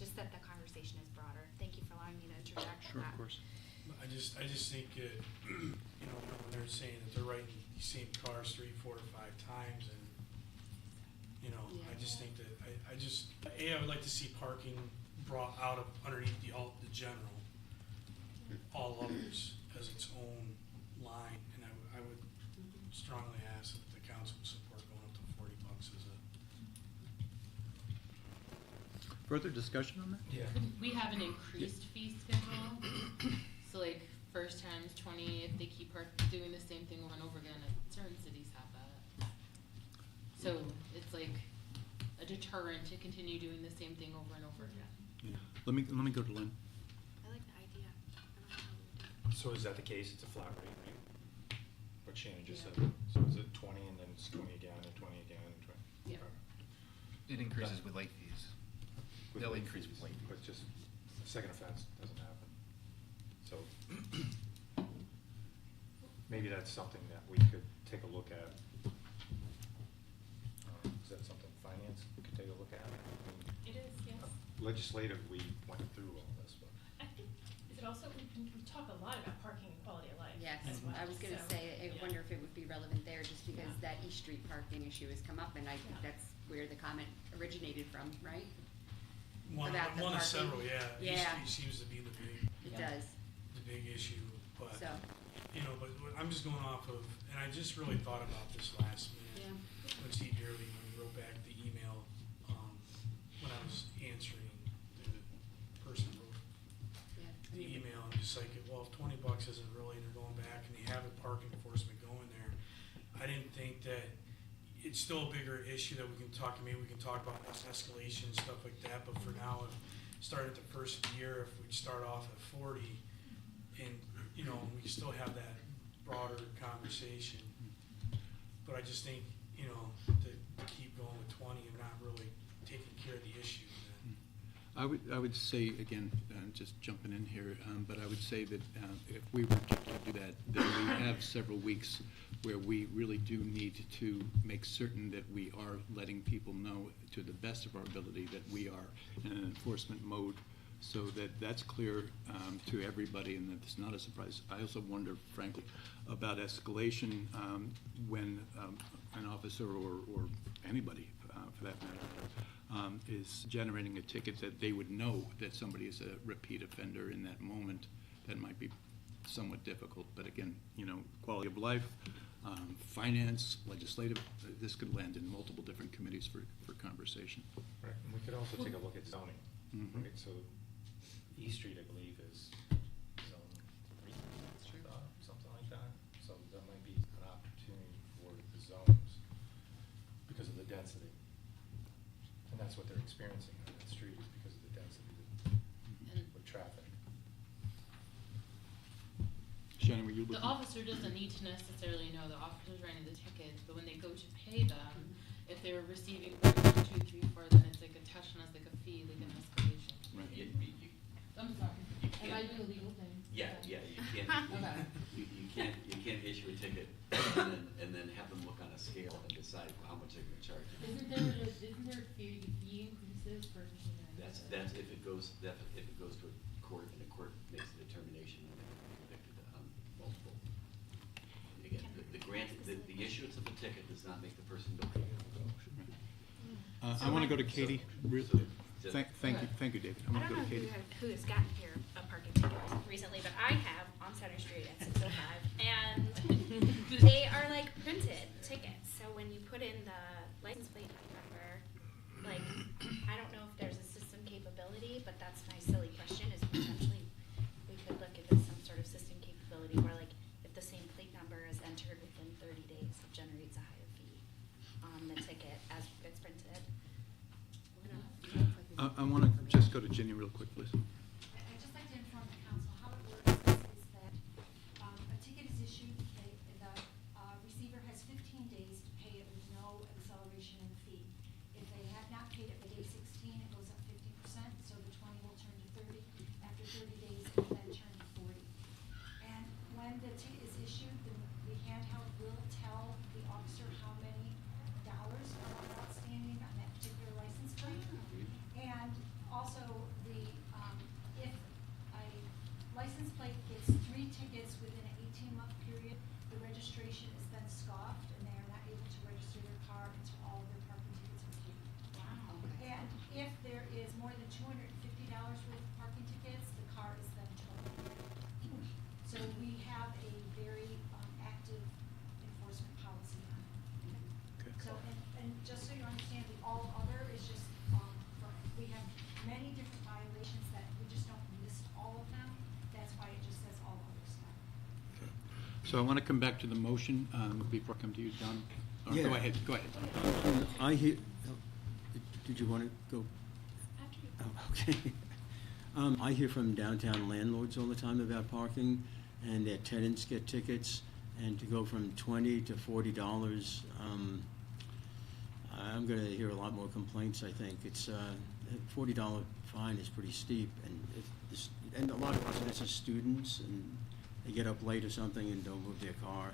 just that the conversation is broader. Thank you for allowing me to interject Sure, on of that. course. I just think, you know, when they're saying that they're writing the same cars 3, 4, or 5 times, and, you know, I just think that, I would like to see parking brought out of underneath the general, all others as its own line, and I would strongly ask that the council support going up to $40 as a. Further discussion on that? Yeah. We have an increased fee schedule, so like first time's 20, if they keep doing the same thing over and over again, certain cities have that. So it's like a deterrent to continue doing the same thing over and over again. Yeah. Let me go to Lynn. I like the idea. I don't know how we would do it. So is that the case? It's a flat rate, right? What Shannon just Yeah. said. So is it 20 and then it's 20 again and 20 again and 20? Yeah. Okay. It increases with late fees. With They'll late increase fees, with late fees. But just second offense doesn't happen. So maybe that's something that we could take a look at. Is that something finance could take a look at? I mean, It is, yes. legislative, we went through all this, but. I think, is it also, we talk a lot about parking and quality of life Yes, as well. I was gonna so, say, I yeah. wonder if it would be relevant there, just because Yeah. that East Street parking issue has come up, and I think Yeah. that's where the comment originated from, right? One About the of parking. several, yeah. East Yeah. Street seems to be the It big, does, the big issue, but, so, you know, but I'm just going off of, and I just really thought about this last minute. yeah. When Steve Yearly, when he wrote back the email, when I was answering, the person wrote Yeah. the email, I'm just like, well, if $20 isn't really, they're going back and they have a park enforcement going there. I didn't think that, it's still a bigger issue that we can talk, maybe we can talk about escalation and stuff like that, but for now, start at the first of the year, if we start off at 40, and, you know, we still have that broader conversation. But I just think, you know, to keep going with 20 and not really taking care of the issue then. I would say, again, just jumping in here, but I would say that if we were to do that, then we have several weeks where we really do need to make certain that we are letting people know to the best of our ability that we are in an enforcement mode, so that that's clear to everybody and that it's not a surprise. I also wonder, frankly, about escalation when an officer or anybody, for that matter, is generating a ticket, that they would know that somebody is a repeat offender in that moment. That might be somewhat difficult, but again, you know, quality of life, finance, legislative, this could land in multiple different committees for conversation. Right, and we could also take a look at zoning, Mhm. right, so East Street, I believe, is zone 3, something like that, so that might be an opportunity for the zones because of the density. And that's what they're experiencing on that street, is because of the density with traffic. Shannon, were you The looking? officer doesn't need to necessarily know the officer's writing the tickets, but when they go to pay them, if they're receiving 1, 2, 3, 4, then it's like attached as like a fee, like an escalation. Right. I'm sorry, You am I doing a legal thing? Yeah, you can't, Okay. you can't issue a ticket and then have them look on a scale and decide how much they're gonna charge you. Isn't there a fee increases for issuing a That's if it goes to a court and the court makes a determination and they're convicted on multiple. Again, the issuance of the ticket does not make the person guilty. I want to go to Katie. Thank you, David. I I want to don't go know to Katie. who has gotten here a parking ticket recently, but I have on Center Street at 6:05, and they are like printed tickets. So when you put in the license plate number, So I want to come back to the motion before I come to you, Don. Or Yeah. Go ahead, go ahead. I hear, did you want to go? After you. Oh, okay. I hear from downtown landlords all the time about parking, and their tenants get tickets, and to go from $20 to $40, I'm gonna hear a lot more complaints, I think. It's, $40 fine is pretty steep, and a lot of residents are students, and they get up late or something and don't move their car.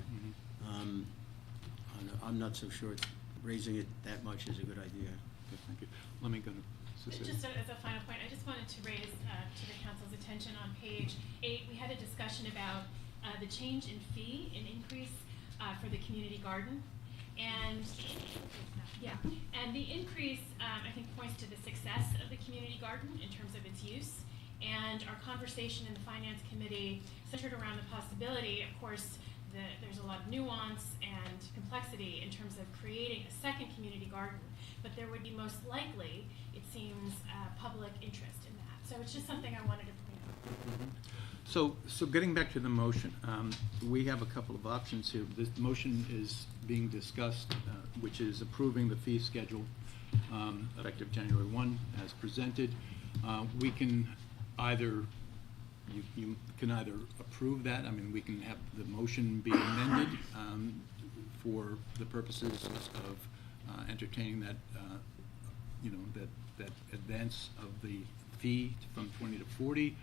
I'm not so sure raising it that much is a good idea. Okay, thank you. Let me go to Cecilia. Just as a final point, I just wanted to raise to the council's attention on page 8, we had a discussion about the change in fee, an increase for the community garden. And, yeah, and the increase, I think, points to the success of the community garden in terms of its use. And our conversation in the finance committee centered around the possibility, of course, there's a lot of nuance and complexity in terms of creating a second community garden, but there would be most likely, it seems, public interest in that. So it's just something I wanted to point out. So getting back to the motion, we have a couple of options here. This motion is being discussed, which is approving the fee schedule effective January 1 as presented. We can either, you can either approve that, I mean, we can have the motion be amended for the purposes of entertaining that, that advance of the fee from 20 to 40,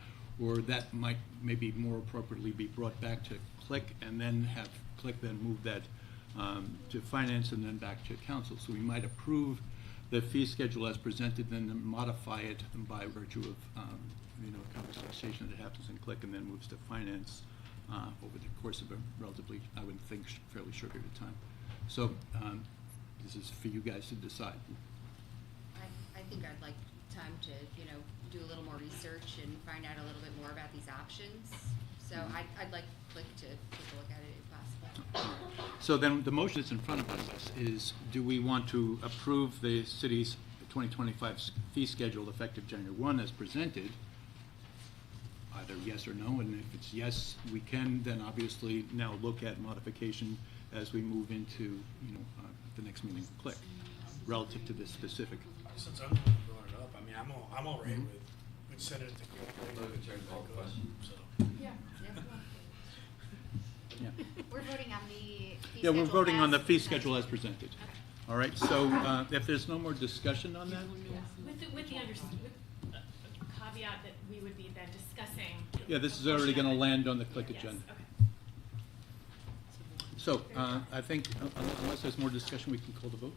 or that might maybe more appropriately be brought back to CLIC and then have CLIC then move that to finance and then back to council. So we might approve the fee schedule as presented, then modify it by virtue of conversation that happens in CLIC and then moves to finance over the course of a relatively, I would think, fairly short period of time. So this is for you guys to decide. I think I'd like time to, do a little more research and find out a little bit more about these options. So I'd like CLIC to take a look at it if possible. So then the motion that's in front of us is, do we want to approve the city's 2025 fee schedule effective January 1 as presented? Either yes or no, and if it's yes, we can then obviously now look at modification as we move into, the next meeting with CLIC, relative to this specific. Since I'm the one who brought it up, I mean, I'm all right with sending it to so. Yeah. Yeah. We're voting on the fee Yeah, we're schedule voting on the as fee schedule as presented. All right, so if there's no more discussion on that? With a caveat that we would be then discussing. Yeah, this is already going to land on the CLIC Yes, agenda. okay. So I think unless there's more discussion, we can call the vote.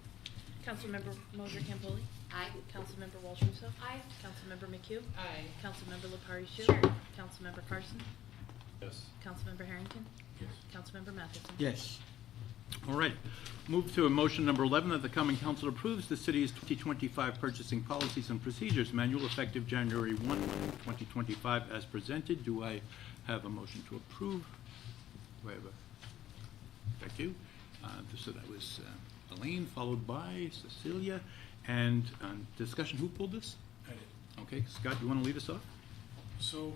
Councilmember Moser Campoli? Aye. Councilmember Walsh Russo? Aye. Councilmember McHugh? Aye. Councilmember Lepari Shu? Sure. Councilmember Carson? Yes. Councilmember Harrington? Yes. Councilmember Matheson? Yes. All right. Move to a motion number 11 that the common council approves the city's 2025 purchasing policies and procedures manual effective January 1, 2025 as presented. Do I have a motion to approve? Do I have a, thank you. So that was Elaine, followed by Cecilia. And discussion, who pulled this? I did. Okay, Scott, you want to lead us off? So,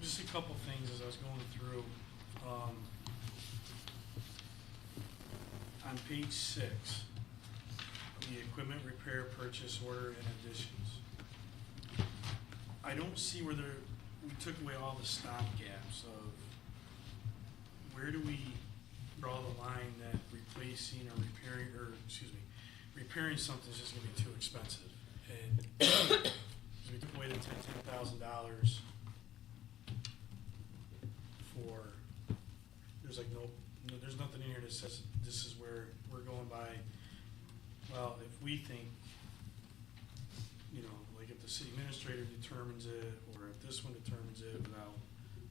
just a couple things as I was going through. On page 6, the equipment repair, purchase order, and additions. I don't see where we took away all the stopgaps of where do we draw the line that replacing or repairing something is just gonna be too expensive. And we took away the $10,000 for, there's like there's nothing in here that says this is where we're going by, well, if we think, like if the city administrator determines it, or if this one determines it without,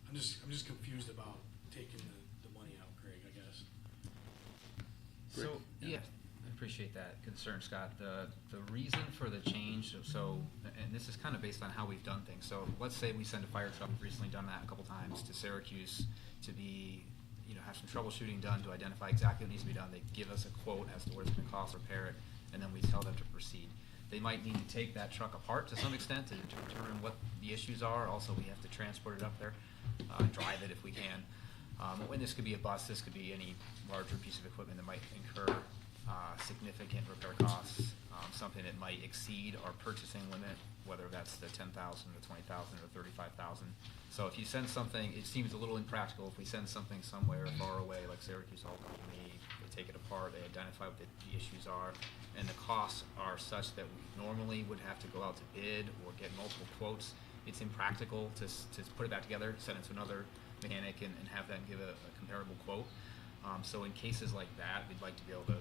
I'm just confused about taking the money out, Craig, I guess. So, yeah, I appreciate that concern, Scott. The reason for the change, and this is kind of based on how we've done things. So let's say we send a fire truck, we've recently done that a couple times, to Syracuse to be, have some troubleshooting done to identify exactly what needs to be done. They give us a quote as to what it's gonna cost to repair it, and then we tell them to proceed. They might need to take that truck apart to some extent to determine what the issues are. Also, we have to transport it up there, drive it if we can. And this could be a bus, this could be any larger piece of equipment that might incur significant repair costs, something that might exceed our purchasing limit, whether that's the 10,000 or 20,000 or 35,000. So if you send something, it seems a little impractical if we send something somewhere far away, like Syracuse Hall Company, they take it apart, they identify what the issues are, and the costs are such that we normally would have to go out to bid or get multiple quotes. It's impractical to put it back together, send it to another mechanic, and have them give a comparable quote. So in cases like that, we'd like to be able to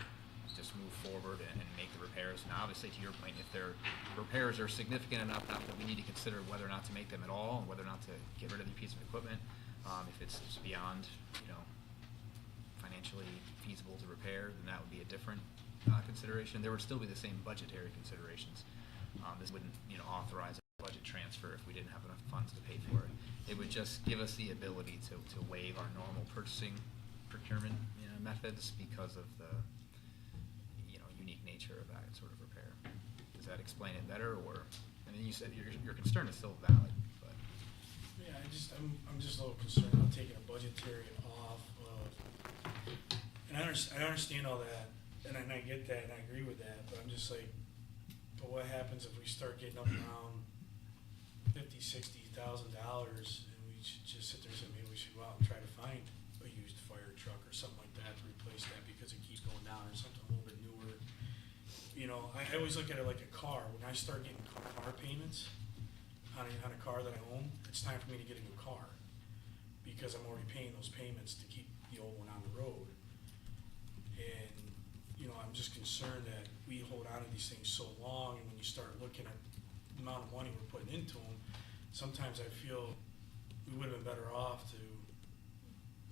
just move forward and make the repairs. Now, obviously, to your point, if their repairs are significant enough that we need to consider whether or not to make them at all, and whether or not to get rid of the piece of equipment, if it's beyond, financially feasible to repair, then that would be a different consideration. There would still be the same budgetary considerations. This wouldn't, authorize a budget transfer if we didn't have enough funds to pay for it. It would just give us the ability to waive our normal purchasing procurement methods because of the unique nature of that sort of repair. Does that explain it better, or? I mean, you said your concern is still valid, but. Yeah, I'm just a little concerned about taking a budgetary off of, and I understand all that, and I get that, and I agree with that, but I'm just like, but what happens if we start getting up around $50,000-$60,000, and we should just sit there and say, maybe we should go out and try to find a used fire truck or something like that to replace that because it keeps going down, or something a little bit newer. I always look at it like a car. When I start getting car payments on a car that I own, it's time for me to get a new car because I'm already paying those payments to keep the old one on the road. And I'm just concerned that we hold on to these things so long, and when you start looking at the amount of money we're putting into them, sometimes I feel we would have been better off to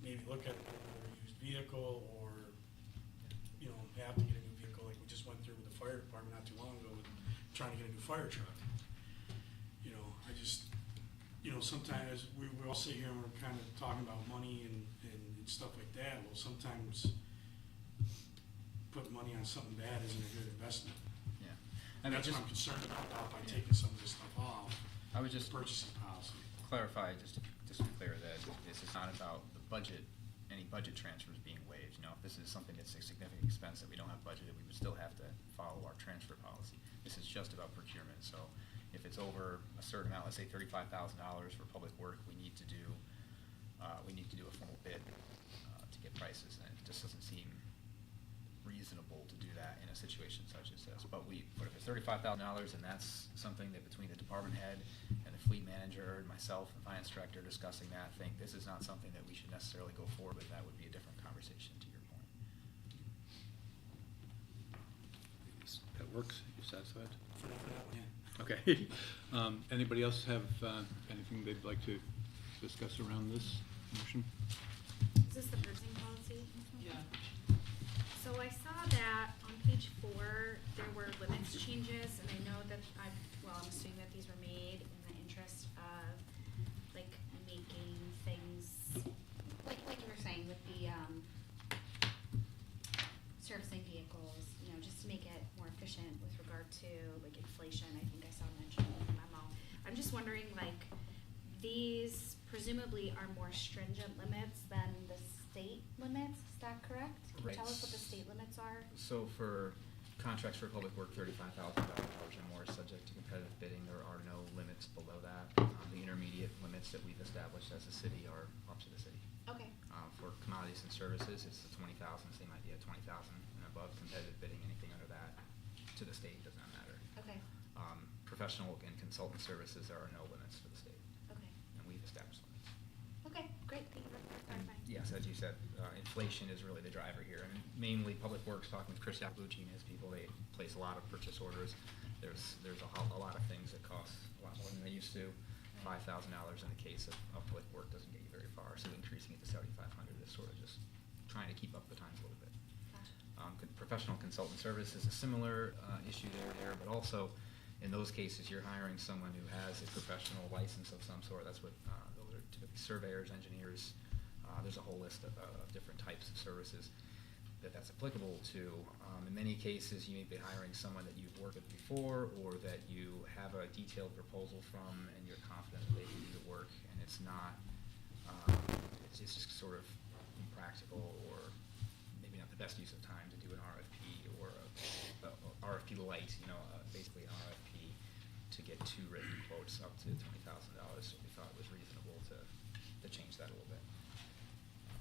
maybe look at another used vehicle, or have to get a new vehicle like we just went through with the fire department not too long ago with trying to get a new fire truck. I just, sometimes we all sit here and we're kind of talking about money and stuff like that. Well, sometimes putting money on something bad isn't a good investment. Yeah. And that's what I'm concerned about by taking some of this stuff off. I would just purchasing policy. Clarify, just to be clear, that this is not about the budget, any budget transfers being waived. If this is something that's a significant expense that we don't have budgeted, we would still have to follow our transfer policy. This is just about procurement. So if it's over a certain amount, let's say $35,000 for public work, we need to do a formal bid to get prices, and it just doesn't seem reasonable to do that in a situation such as this. But if it's $35,000 and that's something that between the department head and the fleet manager and myself and finance director discussing that, think this is not something that we should necessarily go forward with, that would be a different conversation, to your point. That works? You satisfied? For that one, yeah. Okay. Anybody else have anything they'd like to discuss around this motion? Is this the purchasing policy? Yeah. So I saw that on page 4, there were limits changes, and I know that I'm assuming that these were made in the interest of, making things, like you were saying, with the, servicing vehicles, just to make it more efficient with regard to, inflation. I think I saw mentioned in the memo. I'm just wondering, these presumably are more stringent limits than the state limits, is that correct? Can you tell us what the state limits are? So for contracts for public work, $35,000 or more, subject to competitive bidding, there are no limits below that. The intermediate limits that we've established as a city are up to the city. Okay. For commodities and services, it's the 20,000, same idea, 20,000 and above. Competitive bidding, anything under that, to the state, does not matter. Okay. Professional and consultant services, there are no limits for the state. Okay. And we've established limits. Okay, great, thank you for clarifying. Yes, as you said, inflation is really the driver here. And mainly Public Works, talking with Chris Yabucci and his people, they place a lot of purchase orders. There's a lot of things that cost a lot more than they used to. $5,000 in the case of Public Work doesn't get you very far, so increasing it to $7,500 is sort of just trying to keep up the times a little bit. Gotcha. Professional consultant service is a similar issue there, but also in those cases, you're hiring someone who has a professional license of some sort. That's what those are typically surveyors, engineers. There's a whole list of different types of services that's applicable to. In many cases, you may be hiring someone that you've worked with before, or that you have a detailed proposal from, and you're confident that they can do the work, and it's not. it's just sort of impractical, or maybe not the best use of time to do an RFP or a RFP light, basically an RFP to get 2 written quotes up to $20,000. So we thought it was reasonable to change that a little bit,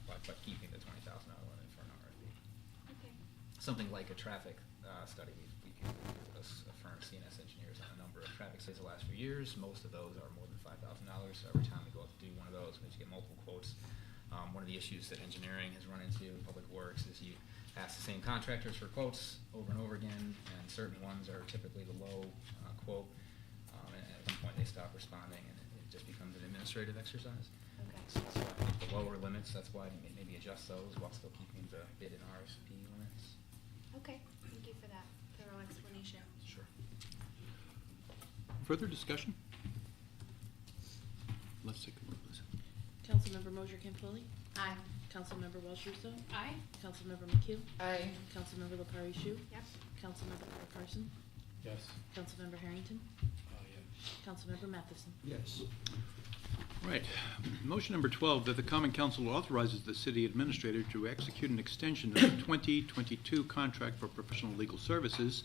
but keeping the $20,000 limit for an RFP. Okay. Something like a traffic study, we used a firm, CNS Engineers, on a number of traffic studies the last few years. Most of those are more than $5,000. So every time we go up to do one of those, we get multiple quotes. One of the issues that engineering has run into in public works is you ask the same contractors for quotes over and over again, and certain ones are typically the low quote, and at some point they stop responding, and it just becomes an administrative exercise. Okay. So I think the lower limits, that's why maybe adjust those while still keeping the bid and RFP limits. Okay, thank you for that thorough explanation. Sure. Further discussion? Let's take a look. Councilmember Mosher Campbell. Aye. Councilmember Welch Russo. Aye. Councilmember McHugh. Aye. Councilmember LaPari Shu. Yep. Councilmember Carson. Yes. Councilmember Harrington. Councilmember Matheson. Yes. Right. Motion number 12, that the Common Council authorizes the city administrator to execute an extension of the 2022 contract for professional legal services,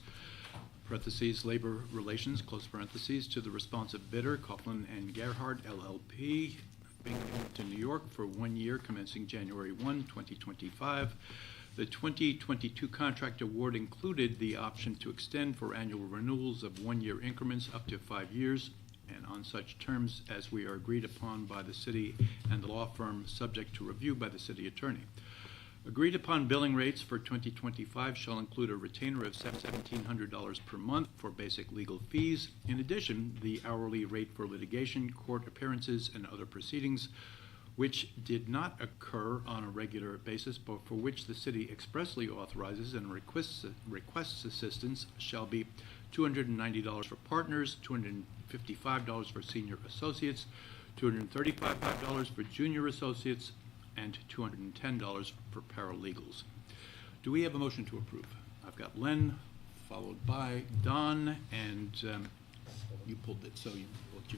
parentheses, labor relations, close parentheses, to the responsive bidder, Coughlin and Gerhard LLP, Binghamton, New York, for 1 year commencing January 1, 2025. The 2022 contract award included the option to extend for annual renewals of 1-year increments up to 5 years, and on such terms as we are agreed upon by the city and the law firm, subject to review by the city attorney. Agreed upon billing rates for 2025 shall include a retainer of $1,700 per month for basic legal fees. In addition, the hourly rate for litigation, court appearances, and other proceedings which did not occur on a regular basis, but for which the city expressly authorizes and requests assistance, shall be $290 for partners, $255 for senior associates, $235 for junior associates, and $210 for paralegals. Do we have a motion to approve? I've got Len, followed by Don, and you pulled it, so will you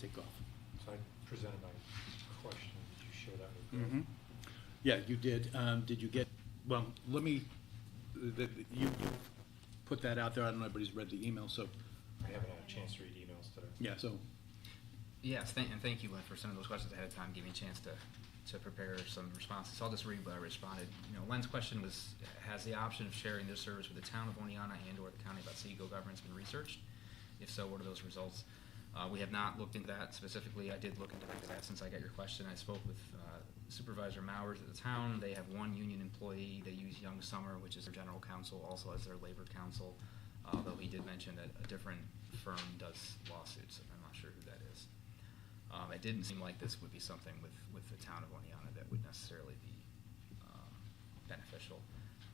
take off? So I presented my question. Did you share that with me? Yeah, you did. Did you get, well, let me, you put that out there. I don't know if everybody's read the email, so. I haven't had a chance to read emails today. Yeah, so. Yes, and thank you, Lynn, for sending those questions ahead of time, giving me a chance to prepare some responses. So I'll just read what I responded. Len's question was, has the option of sharing this service with the town of Oneonta and/or the county about city governance been researched? If so, what are those results? We have not looked into that specifically. I did look into that since I got your question. I spoke with Supervisor Mowers at the town. They have 1 union employee. They use Young Summer, which is their general counsel, also as their labor counsel, though he did mention that a different firm does lawsuits. I'm not sure who that is. It didn't seem like this would be something with the town of Oneonta that would necessarily be beneficial.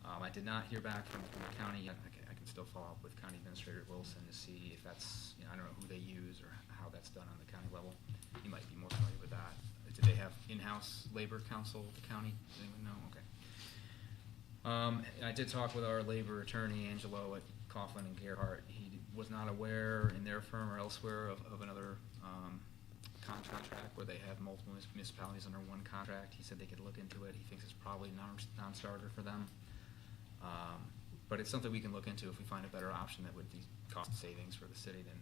I did not hear back from the county yet. I can still follow up with County Administrator Wilson to see if that's, I don't know who they use or how that's done on the county level. You might be more familiar with that. Do they have in-house labor counsel at the county? Does anyone know? Okay. I did talk with our labor attorney, Angelo, at Coughlin and Gerhart. He was not aware in their firm or elsewhere of another contract where they have multiple municipalities under one contract. He said they could look into it. He thinks it's probably non-starter for them. But it's something we can look into if we find a better option that would be cost savings for the city, then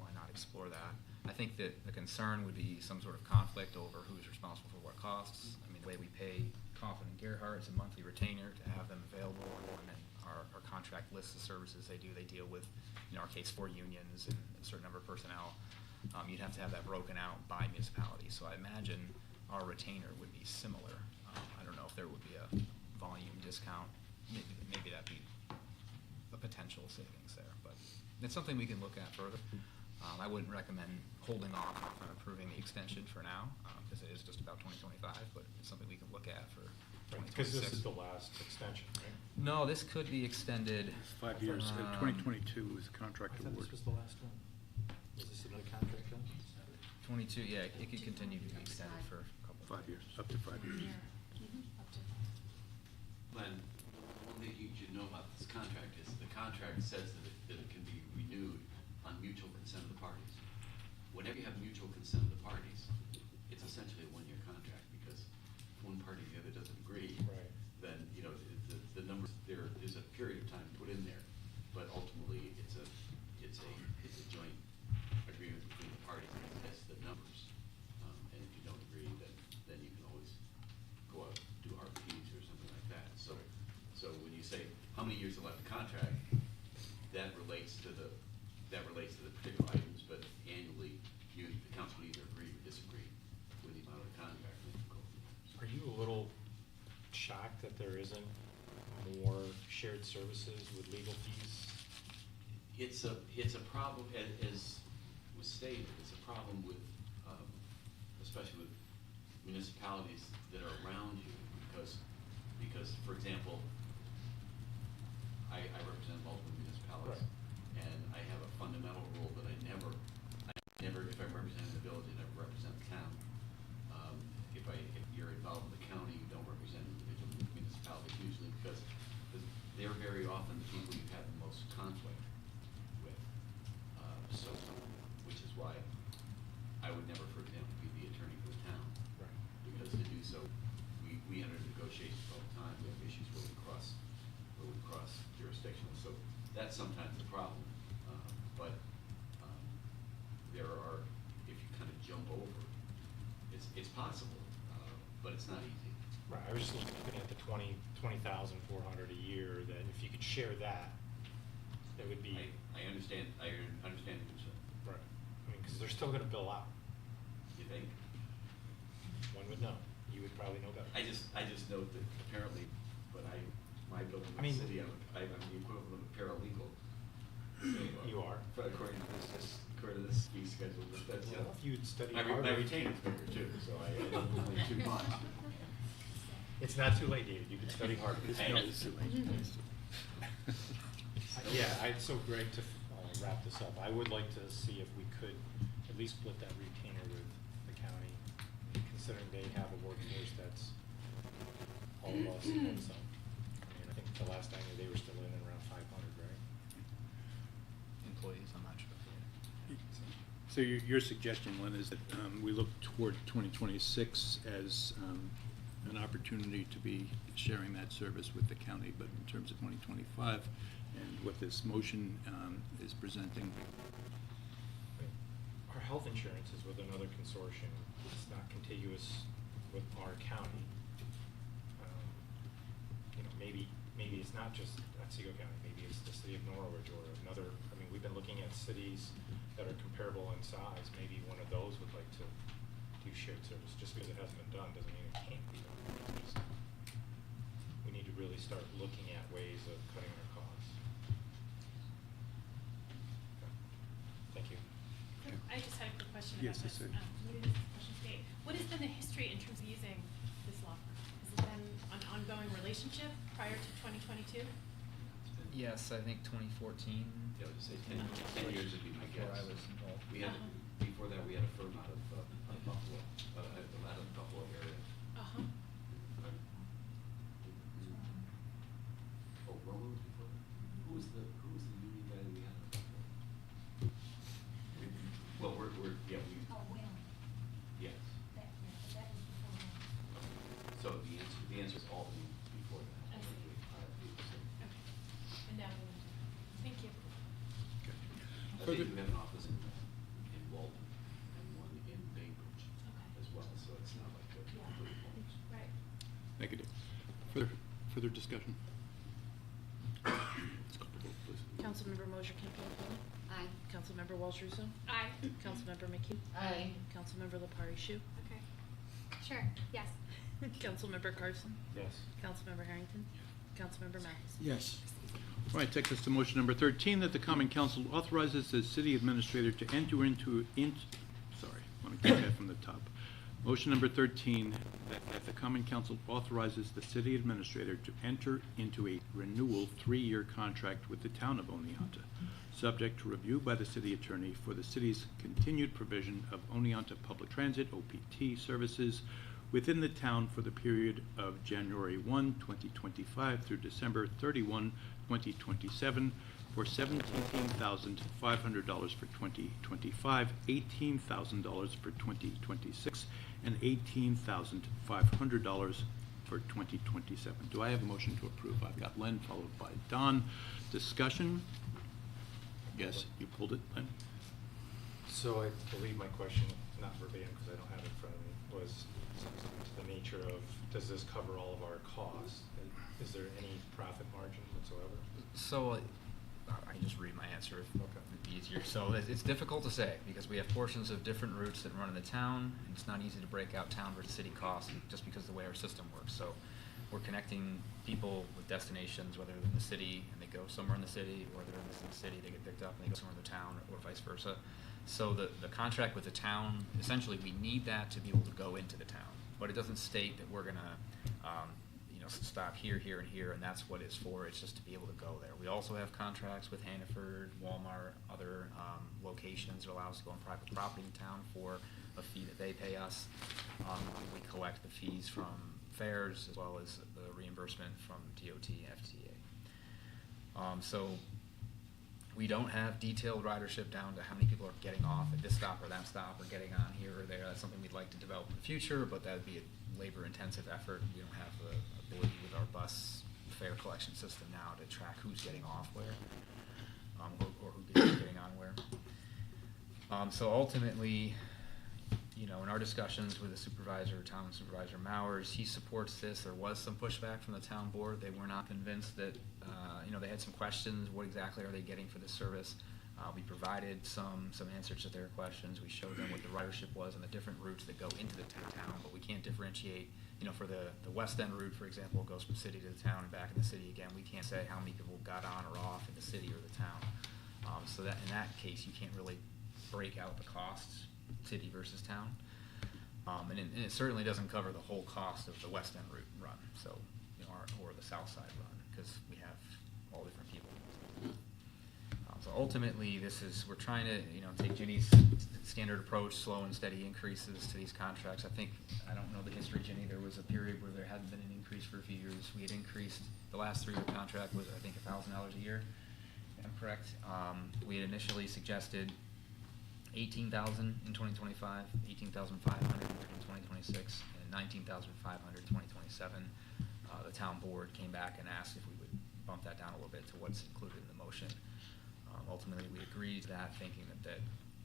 why not explore that? I think that the concern would be some sort of conflict over who's responsible for what costs. I mean, the way we pay Coughlin and Gerhart is a monthly retainer to have them available, and then our contract lists the services they do. They deal with, in our case, 4 unions and a certain number of personnel. You'd have to have that broken out by municipality. So I imagine our retainer would be similar. I don't know if there would be a volume discount. Maybe that'd be a potential savings there, but it's something we can look at further. I wouldn't recommend holding off on approving the extension for now, because it is just about 2025, but it's something we can look at for 2026. Because this is the last extension, right? No, this could be extended. It's 5 years. 2022 is contract I thought award. this was the last one. Is this another contract then? 22, yeah, it could continue to be extended for a couple. 5 years, up to 5 years. Len, one thing you should know about this contract is the contract says that it can be renewed on mutual consent of the parties. Whenever you have mutual consent of the parties, it's essentially a 1-year contract because shared services with legal fees? It's a problem, as was stated, it's a problem with, especially with municipalities that are around you, because, for example, I represent multiple municipalities, and I have a fundamental rule that I never, if I'm representing the village, I never represent the town. If you're involved with the county, you don't represent individual municipalities usually, because they're very often the people you have the most conflict with. So, which is why I would never, for example, be the attorney for the town. Right. Because to do so, we enter negotiations all the time. We have issues where we cross jurisdictional. So that's sometimes the problem. But there are, if you kind of jump over, it's possible, but it's not easy. Right, I was just looking at the 20,400 a year, that if you could share that, it would be. I understand the concern. Right, I mean, because they're still gonna bill out. You think? One would know, you would probably know better. I just note that apparently, when my building in I mean- the city, I'm the equivalent of a paralegal. You are. But according to this fee schedule, but that's, Well, if you'd study my harder. retainer's bigger too, so I don't really too much. It's not too late, David, you can study harder. Yeah, it's so great to wrap this up. I would like to see if we could at least split that retainer with the county, considering they have a workforce that's all of us and then some. I mean, I think the last I knew, they were still in and around 500, right? Employees, I'm not sure. So your suggestion, Lynn, is that we look toward 2026 as an opportunity to be sharing that service with the county, but in terms of 2025, and what this motion is presenting. Our health insurance is with another consortium. It's not contiguous with our county. Maybe it's not just Otsego County, maybe it's the city of Norwich or another. I mean, we've been looking at cities that are comparable in size. Maybe one of those would like to do shared service. Just because it hasn't been done doesn't mean it can't be done. It's just, we need to really start looking at ways of cutting our costs. Okay. Thank you. I just had a quick question Yes, about this. yes, sir. What is question state? What has been the history in terms of using this law firm? Has it been an ongoing relationship prior to 2022? Yes, I think 2014. Yeah, I would say 10 years would be my guess. Before I was involved. We had, before that, we had a firm out of Buffalo, out of the Buffalo area. Uh-huh. Oh, Romo was before that? Who was the union guy that we had in Buffalo? Well, we, Oh, well, yes. that was before that. So the answer is all before that. I see. Okay. And now, thank you. They do have an office in Walden and one in Bainbridge as well, so it's not like a complete loss. Right. Thank you, Dave. Further discussion? Let's call the vote, please. Councilmember Mosher Campbell. Aye. Councilmember Walsh Russo. Aye. Councilmember McKee. Aye. Councilmember Lepari Shu. Okay. Sure, yes. Councilmember Carson. Yes. Councilmember Harrington. Councilmember Matheson. Yes. All right, takes us to motion number 13, that the Common Council authorizes the city administrator to enter into, sorry, let me take that from the top. Motion number 13, that the Common Council authorizes the city administrator to enter into a renewal 3-year contract with the town of Oneonta, subject to review by the city attorney for the city's continued provision of Oneonta Public Transit, OPT, services within the town for the period of January 1, 2025 through December 31, 2027 for $17,500 for 2025, $18,000 for 2026, and $18,500 for 2027. Do I have a motion to approve? I've got Len, followed by Don. Discussion? Yes, you pulled it, Len? So I believe my question, not verbatim because I don't have it in front of me, was to the nature of, does this cover all of our costs? And is there any profit margin whatsoever? So, I can just read my answer if it'd be easier. So it's difficult to say because we have portions of different routes that run in the town, and it's not easy to break out town versus city costs just because of the way our system works. So we're connecting people with destinations, whether they're in the city and they go somewhere in the city, or they're in the city, they get picked up and they go somewhere in the town, or vice versa. So the contract with the town, essentially, we need that to be able to go into the town, but it doesn't state that we're gonna, stop here, here, and here, and that's what it's for. It's just to be able to go there. We also have contracts with Hannaford, Walmart, other locations that allow us to go on private property in town for a fee that they pay us. We collect the fees from fairs as well as the reimbursement from DOT, FTA. So we don't have detailed ridership down to how many people are getting off at this stop or that stop or getting on here or there. That's something we'd like to develop in the future, but that would be a labor-intensive effort. We don't have the ability with our bus fare collection system now to track who's getting off where, or who's getting on where. So ultimately, in our discussions with the supervisor, town supervisor Mowers, he supports this. There was some pushback from the town board. They were not convinced that, they had some questions. What exactly are they getting for this service? We provided some answers to their questions. We showed them what the ridership was and the different routes that go into the town, but we can't differentiate. For the West End route, for example, goes from city to the town and back in the city again. We can't say how many people got on or off in the city or the town. So that in that case, you can't really break out the costs, city versus town. And it certainly doesn't cover the whole cost of the West End route run, so or the South Side run, because we have all different people. So ultimately, we're trying to take Ginny's standard approach, slow and steady increases to these contracts. I don't know the history, Ginny. There was a period where there hadn't been an increase for a few years. We had increased, the last 3-year contract was, I think, $1,000 a year, if I'm correct. We had initially suggested $18,000 in 2025, $18,500 in 2026, and $19,500 in 2027. The town board came back and asked if we would bump that down a little bit to what's included in the motion. Ultimately, we agreed to that, thinking that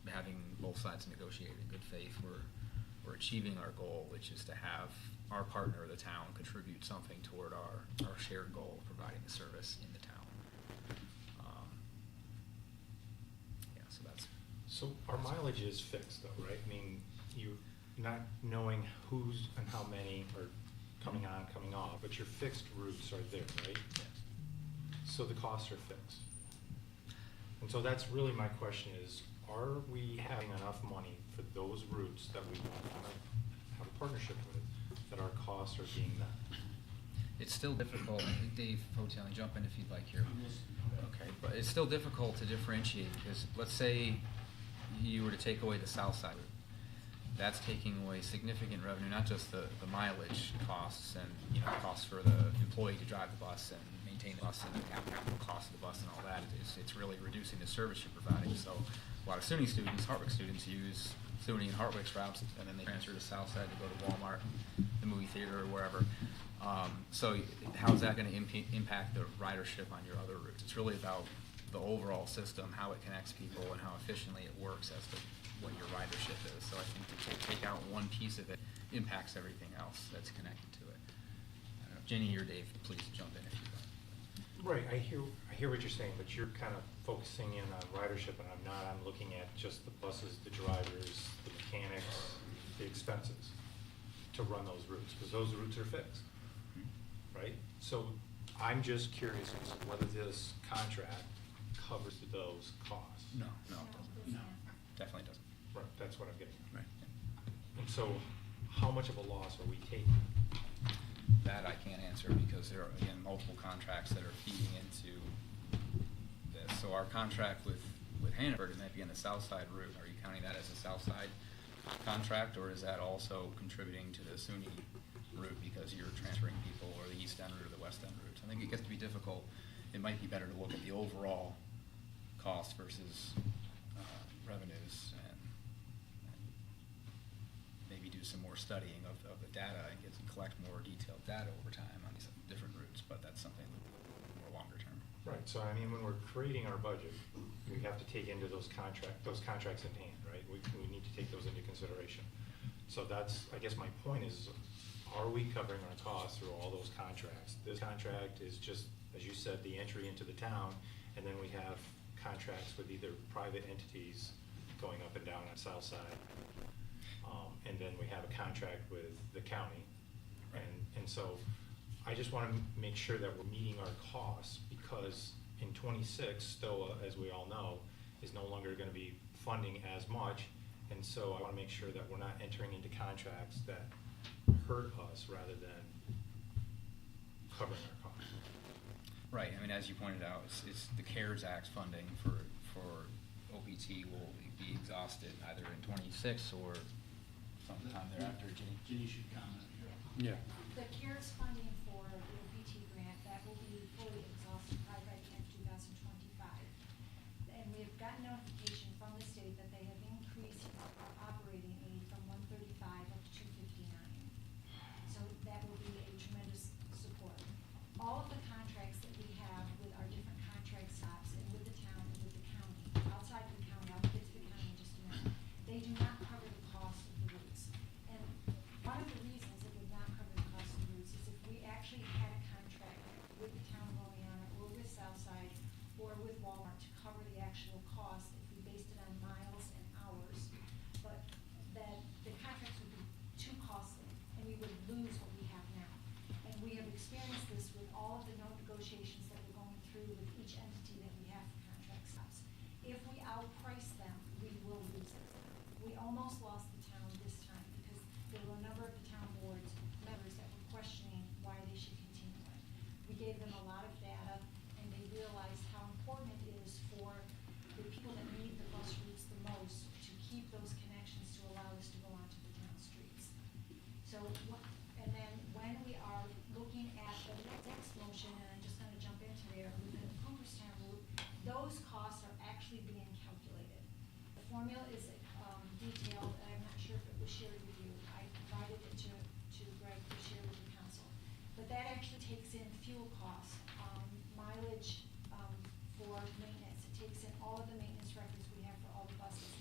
having both sides negotiate in good faith, we're achieving our goal, which is to have our partner, the town, contribute something toward our shared goal of providing the service in the town. So that's. So our mileage is fixed though, right? I mean, you not knowing who's and how many are coming on, coming off, but your fixed routes are there, right? Yes. So the costs are fixed. And so that's really my question is, are we having enough money for those routes that we want to have a partnership with, that our costs are being met? It's still difficult. Dave Fotian, jump in if you'd like here. Okay, but it's still difficult to differentiate because let's say you were to take away the South Side route. That's taking away significant revenue, not just the mileage costs and costs for the employee to drive the bus and maintain the bus and the capital cost of the bus and all that. It's really reducing the service you're providing. So a lot of SUNY students, Hartwick students, use SUNY and Hartwick's routes, and then they transfer to Southside to go to Walmart, the movie theater, or wherever. So how's that going to impact the ridership on your other routes? It's really about the overall system, how it connects people, and how efficiently it works as to what your ridership is. So I think to take out one piece of it impacts everything else that's connected to it. I don't know, Jenny or Dave, please jump in if you'd like. Right, I hear what you're saying, but you're kind of focusing in on ridership, and I'm not. I'm looking at just the buses, the drivers, the mechanics, the expenses to run those routes, because those routes are fixed, right? So I'm just curious as to whether this contract covers those costs. No, it doesn't. No, definitely doesn't. Right, that's what I'm getting. Right. And so, how much of a loss are we taking? That I can't answer because there are, again, multiple contracts that are feeding into this. So our contract with Hannaford, it might be on the South Side route. Are you counting that as a South Side contract, or is that also contributing to the SUNY route because you're transferring people, or the East End route or the West End route? I think it gets to be difficult. It might be better to look at the overall cost versus revenues and maybe do some more studying of the data and collect more detailed data over time on these different routes, but that's something more longer term. Right, so I mean, when we're creating our budget, we have to take into those contracts in hand, right? We need to take those into consideration. So that's, I guess my point is, are we covering our costs through all those contracts? This contract is just, as you said, the entry into the town, and then we have contracts with either private entities going up and down on South Side, and then we have a contract with the county. And so I just want to make sure that we're meeting our costs, because in '26, STOA, as we all know, is no longer going to be funding as much, and so I want to make sure that we're not entering into contracts that hurt us rather than covering our costs. Right, I mean, as you pointed out, it's the CARES Act funding for OPT will be exhausted either in '26 or sometime thereafter. Ginny should comment here. Yeah. The CARES funding for the OPT grant, that will be fully exhausted by the end of 2025. And we have gotten notification from the state that they have increased our operating aid from 135 up to 259. So that will be a tremendous support. All of the contracts that we have with our different contract stops and with the town and with the county, outside of the county, I'll get to the county in just a minute, they do not cover the cost of the routes. And one of the reasons it would not cover the cost of the routes is if we actually had a contract with the town of Oleana or with Southside or with Walmart to cover the actual cost, if we based it on miles and hours, but that the contracts would be too costly and we would lose what we have now. And we have experienced this with all of the negotiations that we're going through with each entity that we have for contract stops. If we outprice them, we will lose it. We almost lost the town this time because there were a number of the town board's members that were questioning why they should continue it. We gave them a lot of data and they realized how important it is for the people that need the bus routes the most to keep those connections to allow us to go onto the town streets. So, and then when we are looking at the next motion, and I'm just gonna jump into there, with the Cooperstown route, those costs are actually being calculated. The formula is, detailed, and I'm not sure if it was shared with you. I provided it to Greg to share with the council. But that actually takes in fuel costs, mileage, for maintenance. It takes in all of the maintenance records we have for all the buses.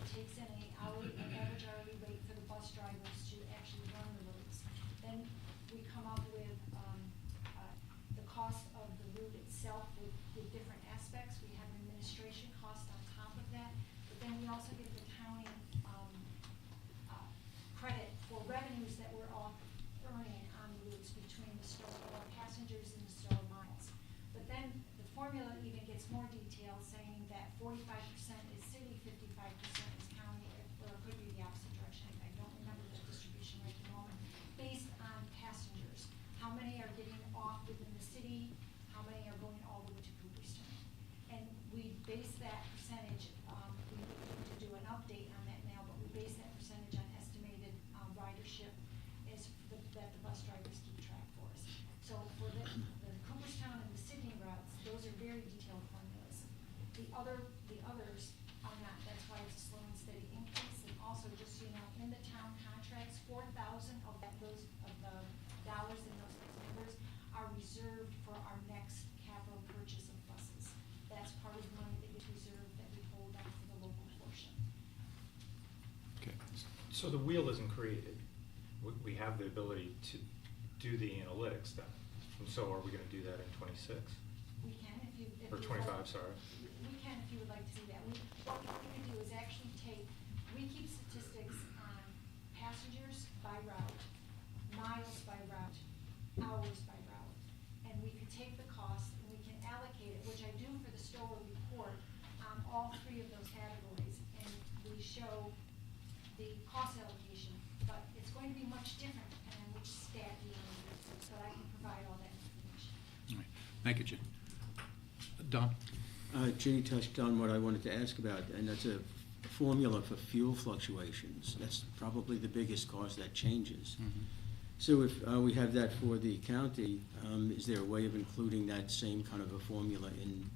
It takes in an average hourly rate for the bus drivers to actually run the routes. Then we come up with, the cost of the route itself with different aspects. We have administration costs on top of that, but then we also give the county, credit for revenues that we're all earning on the routes between the store, our passengers and the store miles. But then the formula even gets more detailed, saying that 45% is city, 55% is county, or it could be the opposite direction. I don't remember the distribution right at the moment, based on passengers. How many are getting off within the city? How many are going all the way to Cooperstown? And we base that percentage, we need to do an update on that now, but we base that percentage on estimated ridership that the bus drivers keep track for us. So for the Cooperstown and the Sydney routes, those are very detailed formulas. The others are not. That's why it's a slow and steady increase. And also, just so you know, in the town contracts, 4,000 of those of the dollars in those numbers are reserved for our next capital purchase of buses. That's part of the money that gets reserved that we hold on for the local portion. Okay. So the wheel isn't created. We have the ability to do the analytics then. And so are we going to do that in '26? We can if you. Or '25, sorry. We can if you would like to see that. What we can do is actually we keep statistics on passengers by route, miles by route, hours by route. And we can take the cost and we can allocate it, which I do for the STOA report on all three of those categories. And we show the cost allocation, but it's going to be much different depending on which stat you want to use, so I can provide all that information. All right. Thank you, Jen. Don? Ginny touched on what I wanted to ask about, and that's a formula for fuel fluctuations. That's probably the biggest cost that changes. So if we have that for the county, is there a way of including that same kind of a formula in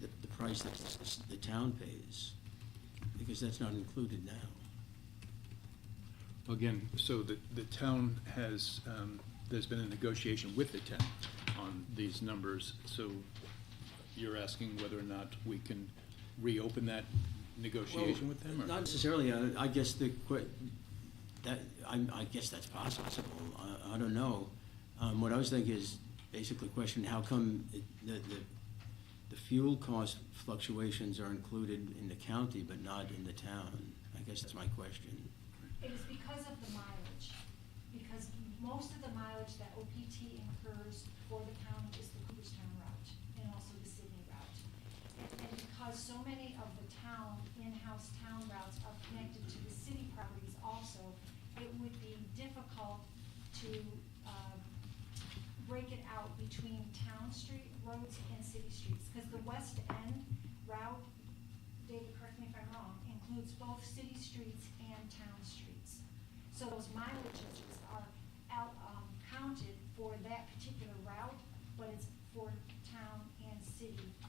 the price that the town pays? Because that's not included now. Again, so the town has, there's been a negotiation with the town on these numbers, so you're asking whether or not we can reopen that negotiation with them? Or? Not necessarily. I guess I guess that's possible. I don't know. What I was thinking is basically question: how come the fuel cost fluctuations are included in the county but not in the town? I guess that's my question. It is because of the mileage. Because most of the mileage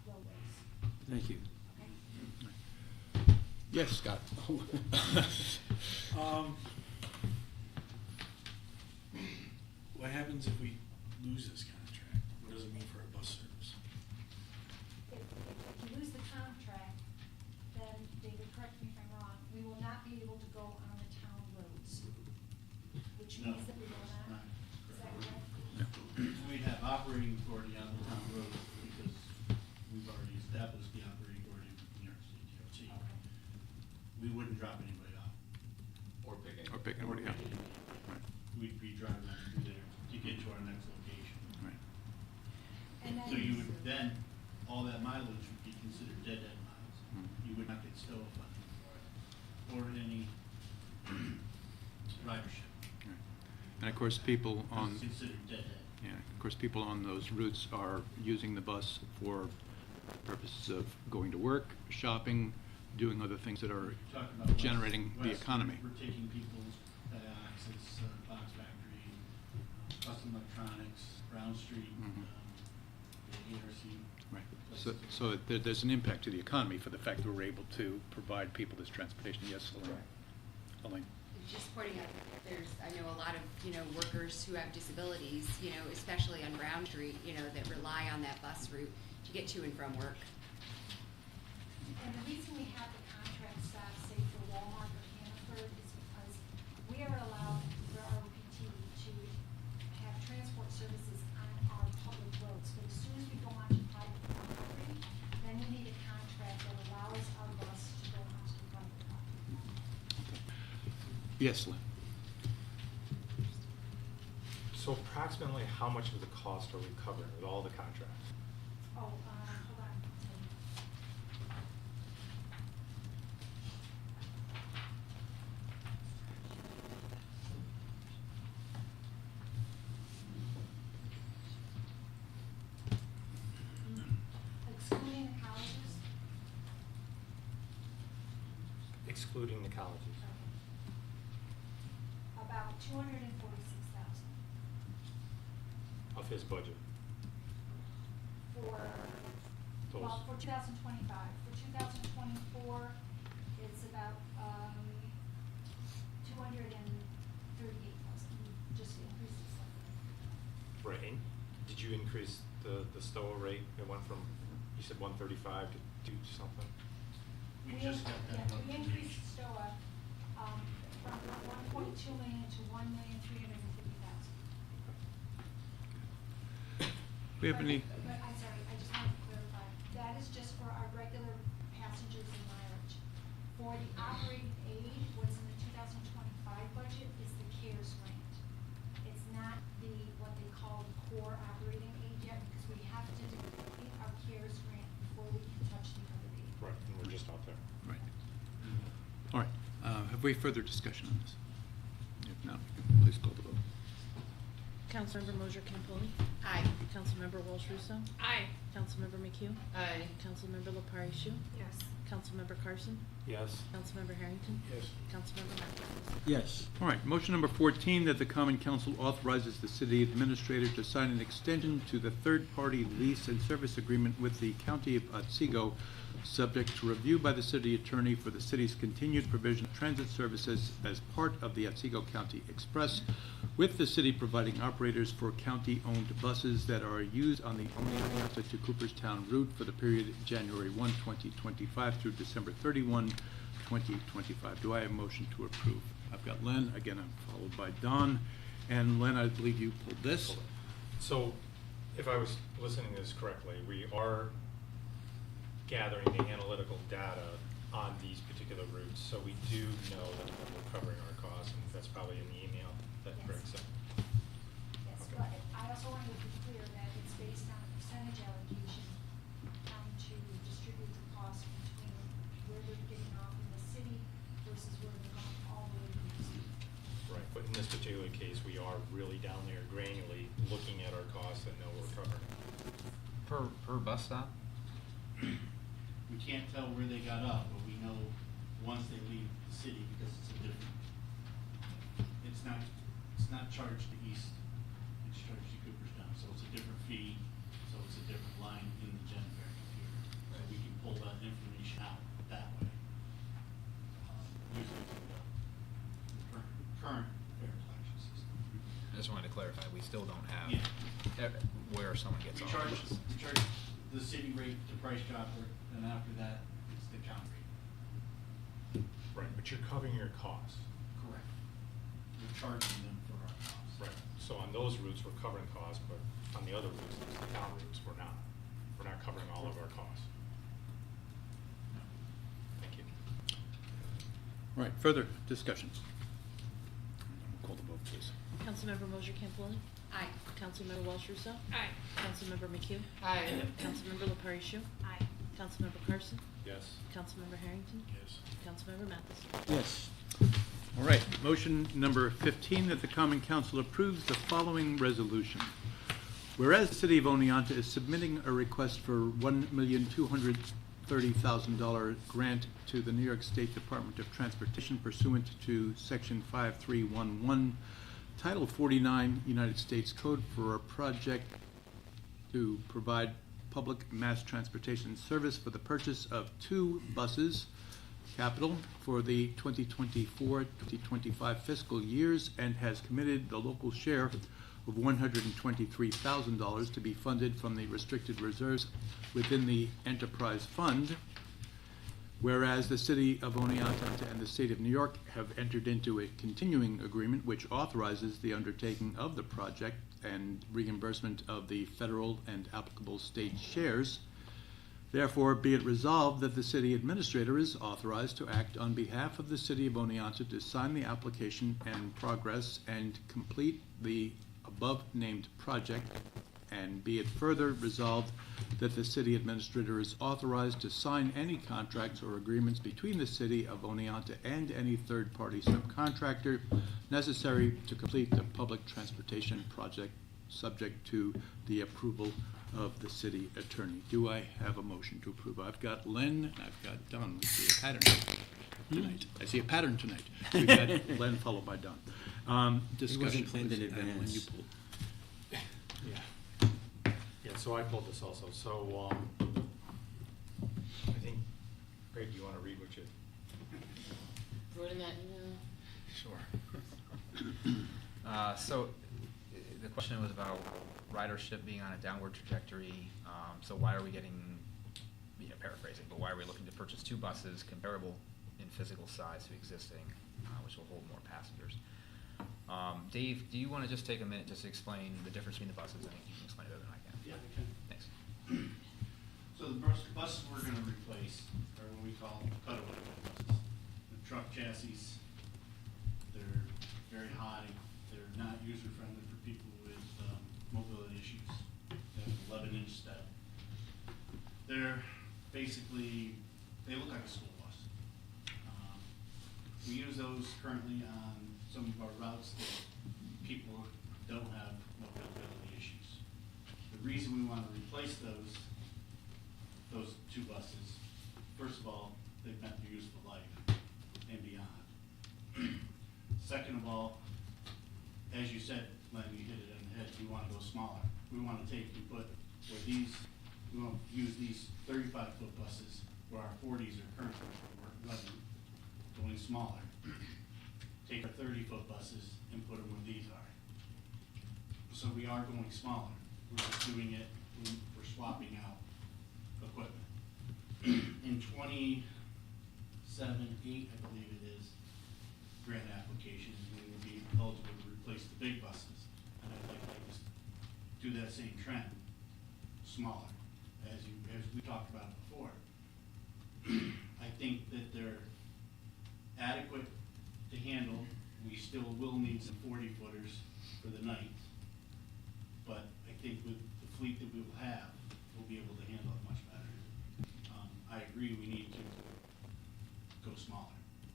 roadways, Thank you. okay? Yes, Scott. What happens if we lose this contract? What does it mean for our bus service? If you lose the contract, then, David, correct me if I'm wrong, we will not be able to go on the town roads, which No, means that we will it's not, not is that correct? We'd have operating authority on the town road because we've already established the operating authority with New York State DOT. We wouldn't drop anybody off. Or picking. Or pick anybody up. Right. We'd be driving them through there to get to our next location. Right. And then. So you would then, all that mileage would be considered dead-end miles. Hmm. You would not get stow funding for it, or any ridership. And of course, people on, It's considered dead-end. yeah, of course, people on those routes are using the bus for purposes of going to work, shopping, doing other things that are Talking about generating the West, economy. We're taking people's access, Box Factory, Custom Electronics, Brown Street, Mhm. the ARC. Right. So there's an impact to the economy for the fact that we're able to provide people this transportation. Yes, Elaine? Just pointing out, there's, I know a lot of, workers who have disabilities, especially on Brown Street, that rely on that bus route to get to and from work. And the reason we have the contract staff, say for Walmart or Hannaford, is because we are allowed, for our OPT, to have transport services on our public roads. But as soon as we go onto private property, then we need a contract that allows our bus to go onto the private property. Yes, Lynn? So approximately how much of the cost are we covering with all the contracts? Oh, hold on. Excluding the colleges, Excluding the colleges. about 246,000 Of his budget. for, Those. well, for 2025. For 2024, it's about 238,000. Just increased it slightly. Right, and did you increase the STOA rate? It went from, you said 135 to 2 something? We just got that. Yeah, we increased STOA from 1.2 million to 1,350,000. We have any, But I'm sorry, I just wanted to clarify, that is just for our regular passengers and mileage. For the operating aid, what's in the 2025 budget is the CARES grant. It's not what they call the core operating aid yet, because we have to complete our CARES grant before we can touch the other aid. Right, and we're just out there. right. All right. Have we further discussion on this? If not, we can please call the vote. Councilmember Mosier Campoli. Aye. Councilmember Walsh Russo. Aye. Councilmember McHugh. Aye. Councilmember Lepari Shu. Yes. Councilmember Carson. Yes. Councilmember Harrington. Yes. Councilmember Matheson. Yes. All right, motion number 14, that the Common Council authorizes the city administrator to sign an extension to the third-party lease and service agreement with the County of Otsego, subject to review by the city attorney for the city's continued provision of transit services as part of the Otsego County Express, with the city providing operators for county-owned buses that are used on the Oneonta to Cooperstown route for the period January 1, 2025 through December 31, 2025. Do I have a motion to approve? I've got Len, again, I'm followed by Don, and Len, I believe you pulled this. So, if I was listening to this correctly, we are gathering the analytical data on these particular routes, so we do know that we're covering our costs, and that's probably in the email that Greg sent. Yes, but I also wanted to be clear that it's based on a percentage allocation to distribute the cost between where they're getting off in the city versus where they're going all the way to the city. Right, but in this particular case, we are really down there granularly looking at our costs and know we're covering. Per bus stop? We can't tell where they got off, but we know once they leave the city because it's a different, it's not charged to East, it's charged to Cooperstown, so it's a different fee, so it's a different line in the gen fare computer. just wanted to clarify, we still don't have Yeah. where someone gets We off. charge the city rate to Price Chopper, and after that, it's the county rate. Right, but you're covering your costs. Correct. We're charging them for our costs. Right, so on those routes, we're covering costs, but on the other routes, the town routes, we're not. We're not covering all of our costs. Thank you. All right, further discussion? Call the vote, please. Councilmember Mosher Campbell. Aye. Councilmember Walsh Russo. Aye. Councilmember McHugh. Aye. Councilmember LaParty Shu. Aye. Councilmember Carson. Yes. Councilmember Harrington. Yes. Councilmember Mathis. Yes. All right, motion number 15, that the Common Council approves the following resolution. Whereas the City of Oneonta is submitting a request for $1,230,000 grant to the New York State Department of Transportation pursuant to Section 5311, Title 49, United States Code, for a project to provide public mass transportation service for the purchase of 2 buses, capital, for the 2024-2025 fiscal years, and has committed the local share of $123,000 to be funded from the restricted reserves within the enterprise fund. Whereas the City of Oneonta and the State of New York have entered into a continuing agreement which authorizes the undertaking of the project and reimbursement of the federal and applicable state shares. Therefore, be it resolved that the city administrator is authorized to act on behalf of the City of Oneonta to sign the application and progress and complete the above-named project, and be it further resolved that the city administrator is authorized to sign any contracts or agreements between the City of Oneonta and any third-party subcontractor necessary to complete the public transportation project, subject to the approval of the city attorney. Do I have a motion to approve? I've got Len, I've got Don. We see a pattern tonight. I see a pattern tonight. We've got Len followed by Don. Discussion. planned in please. And when advance. you pull. Yeah, so I pulled this also, so, I think, Greg, do you wanna read what you? Wrote in that email. Sure. So the question was about ridership being on a downward trajectory. So why are we getting, paraphrasing, but why are we looking to purchase 2 buses comparable in physical size to existing, which will hold more passengers? Dave, do you want to just take a minute just to explain the difference between the buses? I think you can explain it better than I can. Yeah, we can. Thanks. So the buses we're gonna replace are what we call cutaway buses. The truck chassis, they're very high, they're not user-friendly for people with mobility issues. They have 11-inch step. They're basically, they look like a school bus. We use those currently on some of our routes that people don't have mobility issues. The reason we want to replace those 2 buses, first of all, they've met their useful life and beyond. Second of all, as you said, Len, you hit it on the head, we want to go smaller. We want to take and put where we want to use these 35-foot buses where our 40s are currently running, going smaller. Take our 30-foot buses and put them where these are. So we are going smaller. We're just doing it, we're swapping out equipment. In 27-8, I believe it is, grant applications, we will be eligible to replace the big buses. And I'd like to just do that same trend, smaller, as we talked about before. I think that they're adequate to handle. We still will need some 40-footers for the night. But I think with the fleet that we will have, we'll be able to handle it much better. I agree, we need to go smaller,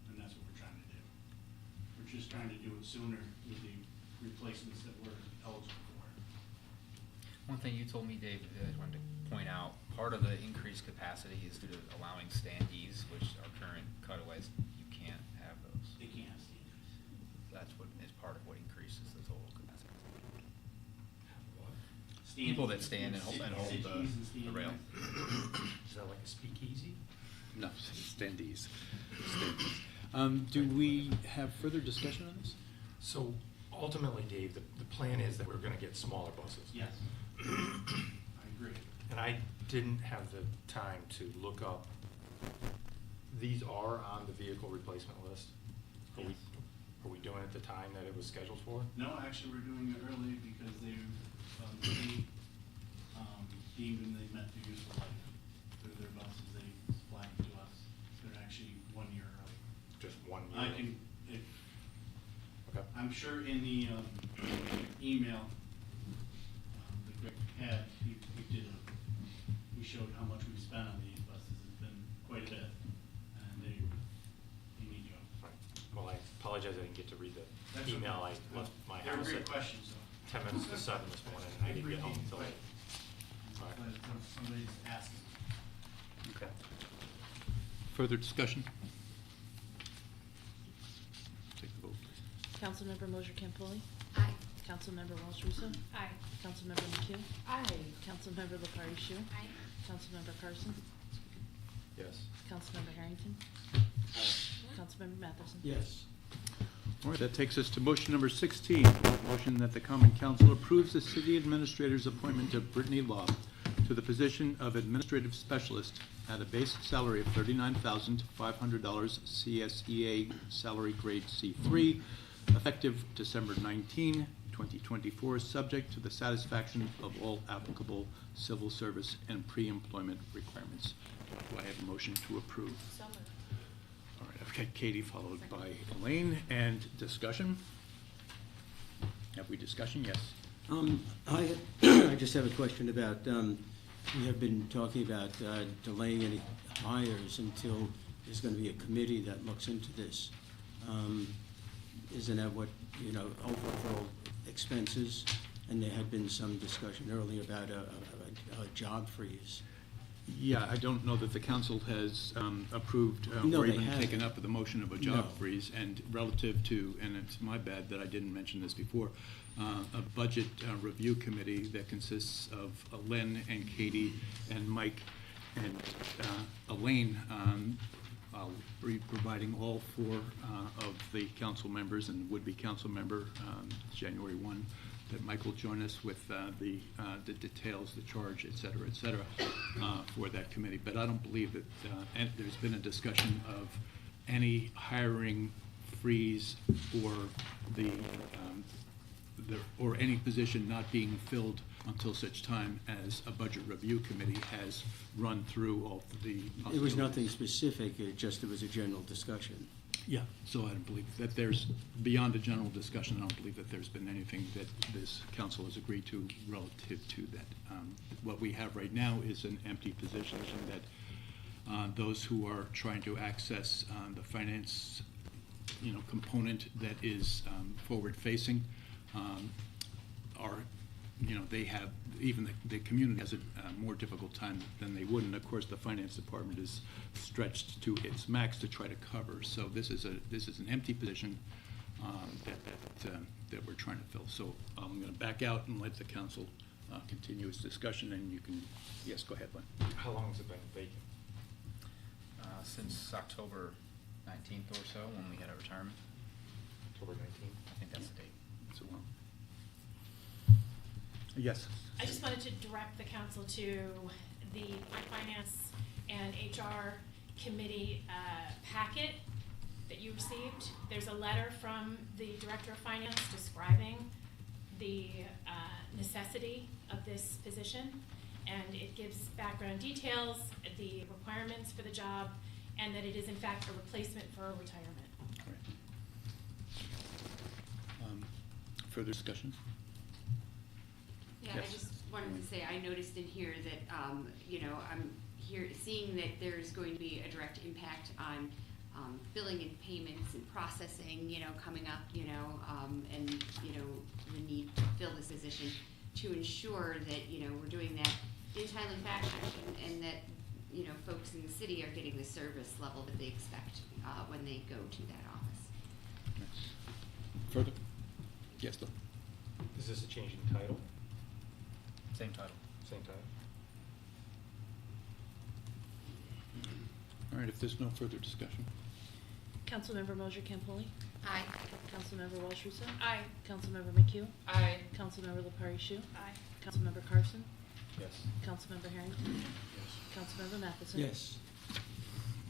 and that's what we're trying to do. We're just trying to do it sooner with the replacements that we're eligible for. One thing you told me, Dave, that I wanted to point out, part of the increased capacity is due to allowing standees, which are current cutaways. You can't have those. They can't have standards. That's what is part of what increases the total capacity. Standees. People that stand and hold Standees and the rail. Is that like a speakeasy? No, standees. Do we have further discussion on this? So Ultimately, Dave, the plan is that we're gonna get smaller buses. Yes. I agree. And I didn't have the time to look up, these are on the vehicle replacement list? Yes. Are we doing it at the time that it was scheduled for? No, actually, we're doing it early because they, the state, deemed them they met their useful life. Through their buses, they supplied to us. They're actually 1 year early. Just 1 year? I can, if, Okay. I'm sure in the, email, that Greg had, he showed how much we spent on these buses. It's been quite a bit, and they need to go. Well, I apologize, I didn't get to read the That's email. okay. I left my They're house great at questions, though. 10 minutes to 7 this morning, and I didn't get home until late. All right. But somebody's asking. Okay. Further discussion? Take the vote, please. Councilmember Mosher Campoli. Aye. Councilmember Walsh Russo. Aye. Councilmember McHugh. Aye. Councilmember Lepari Shu. Aye. Councilmember Carson. Yes. Councilmember Harrington. Councilmember Matheson. Yes. All right, that takes us to motion number 16. Motion that the Common Council approves the city administrator's appointment of Brittany Law to the position of administrative specialist at a base salary of $39,500 CSEA salary grade C3, effective December 19, 2024, subject to the satisfaction of all applicable civil service and pre-employment requirements. Do I have a motion to approve? So moved. All right, I've got Katie followed by Elaine, and discussion? Have we discussion? Yes. I just have a question about, we have been talking about delaying any hires until there's gonna be a committee that looks into this. Isn't that what, overall expenses? And there had been some discussion earlier about a job freeze. Yeah, I don't know that the council has approved No, or they even haven't. taken up the motion of a job No. freeze. And relative to, and it's my bad that I didn't mention this before, a budget review committee that consists of Lynn and Katie and Mike and Elaine. I'll be providing all four of the council members and would-be council member January 1, that Mike will join us with the details, the charge, et cetera, for that committee. But I don't believe that, and there's been a discussion of any hiring freeze or or any position not being filled until such time as a budget review committee has run through all the possibilities. It was nothing specific, there was a general discussion. Yeah, so I don't believe that there's, beyond the general discussion, I don't believe that there's been anything that this council has agreed to relative to that. What we have right now is an empty position that those who are trying to access the finance, component that is forward-facing are, they have, even the community has a more difficult time than they would. And of course, the finance department is stretched to its max to try to cover. So this is an empty position that we're trying to fill. So I'm going to back out and let the council continue its discussion, and you can, yes, go ahead, Lynn. How long has it been vacant? Since October 19th or so, when we had a retirement. October 19th? I think that's the date. So, yes. I just wanted to direct the council to the finance and HR committee packet that you received. There's a letter from the director of finance describing the necessity of this position, and it gives background details, the requirements for the job, and that it is in fact a replacement for a retirement. Further discussion? Yeah, Yes. I just wanted to say, I noticed in here that, I'm seeing that there's going to be a direct impact on billing and payments and processing, coming up, and, the need to fill this position to ensure that, we're doing that in a timely fashion and that, folks in the city are getting the service level that they expect when they go to that office. Further? Yes, Bill. Is this a change in title? Same title. Same title? All right, if there's no further discussion. Councilmember Mosher Campoli. Aye. Councilmember Walsh Russo? Aye. Councilmember McHugh? Aye. Councilmember LaPartie Shu? Aye. Councilmember Carson? Yes. Councilmember Harrington? Councilmember Matheson? Yes.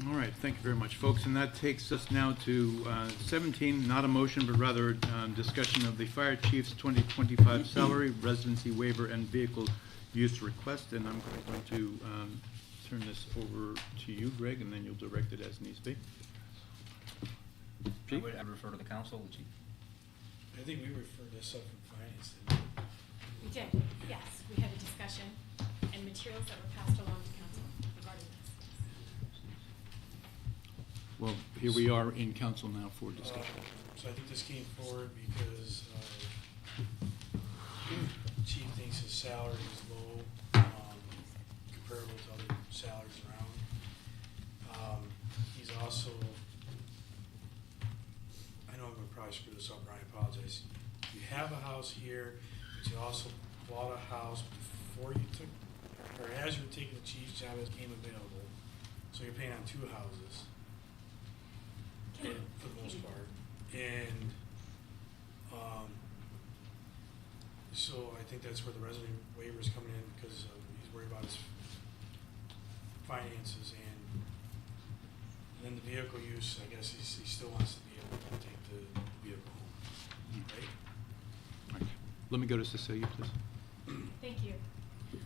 All right, thank you very much, folks. And that takes us now to 17, not a motion, but rather discussion of the fire chief's 2025 salary, residency waiver, and vehicle use request. And I'm going to turn this over to you, Greg, and then you'll direct it as needs be. I Chief? would refer to the council, the chief. I think we referred this up from finance, didn't we? We did, yes. We had a discussion and materials that were passed along to council regarding this. Well, here we are in council now for discussion. So I think this came forward because chief thinks his salary is low, comparable to other salaries around. He's also, I know I'm gonna probably screw this up, Brian, I apologize. You have a house here, but you also bought a house before you took, or as you were taking the chief's job, it became available. So you're paying on two houses. And for the most part, and, so I think that's where the resident waiver is coming in, because he's worried about his finances, and then the vehicle use, I guess he still wants to be able to take the vehicle home, right? Right. Let me go to Cecilia, please. Thank you.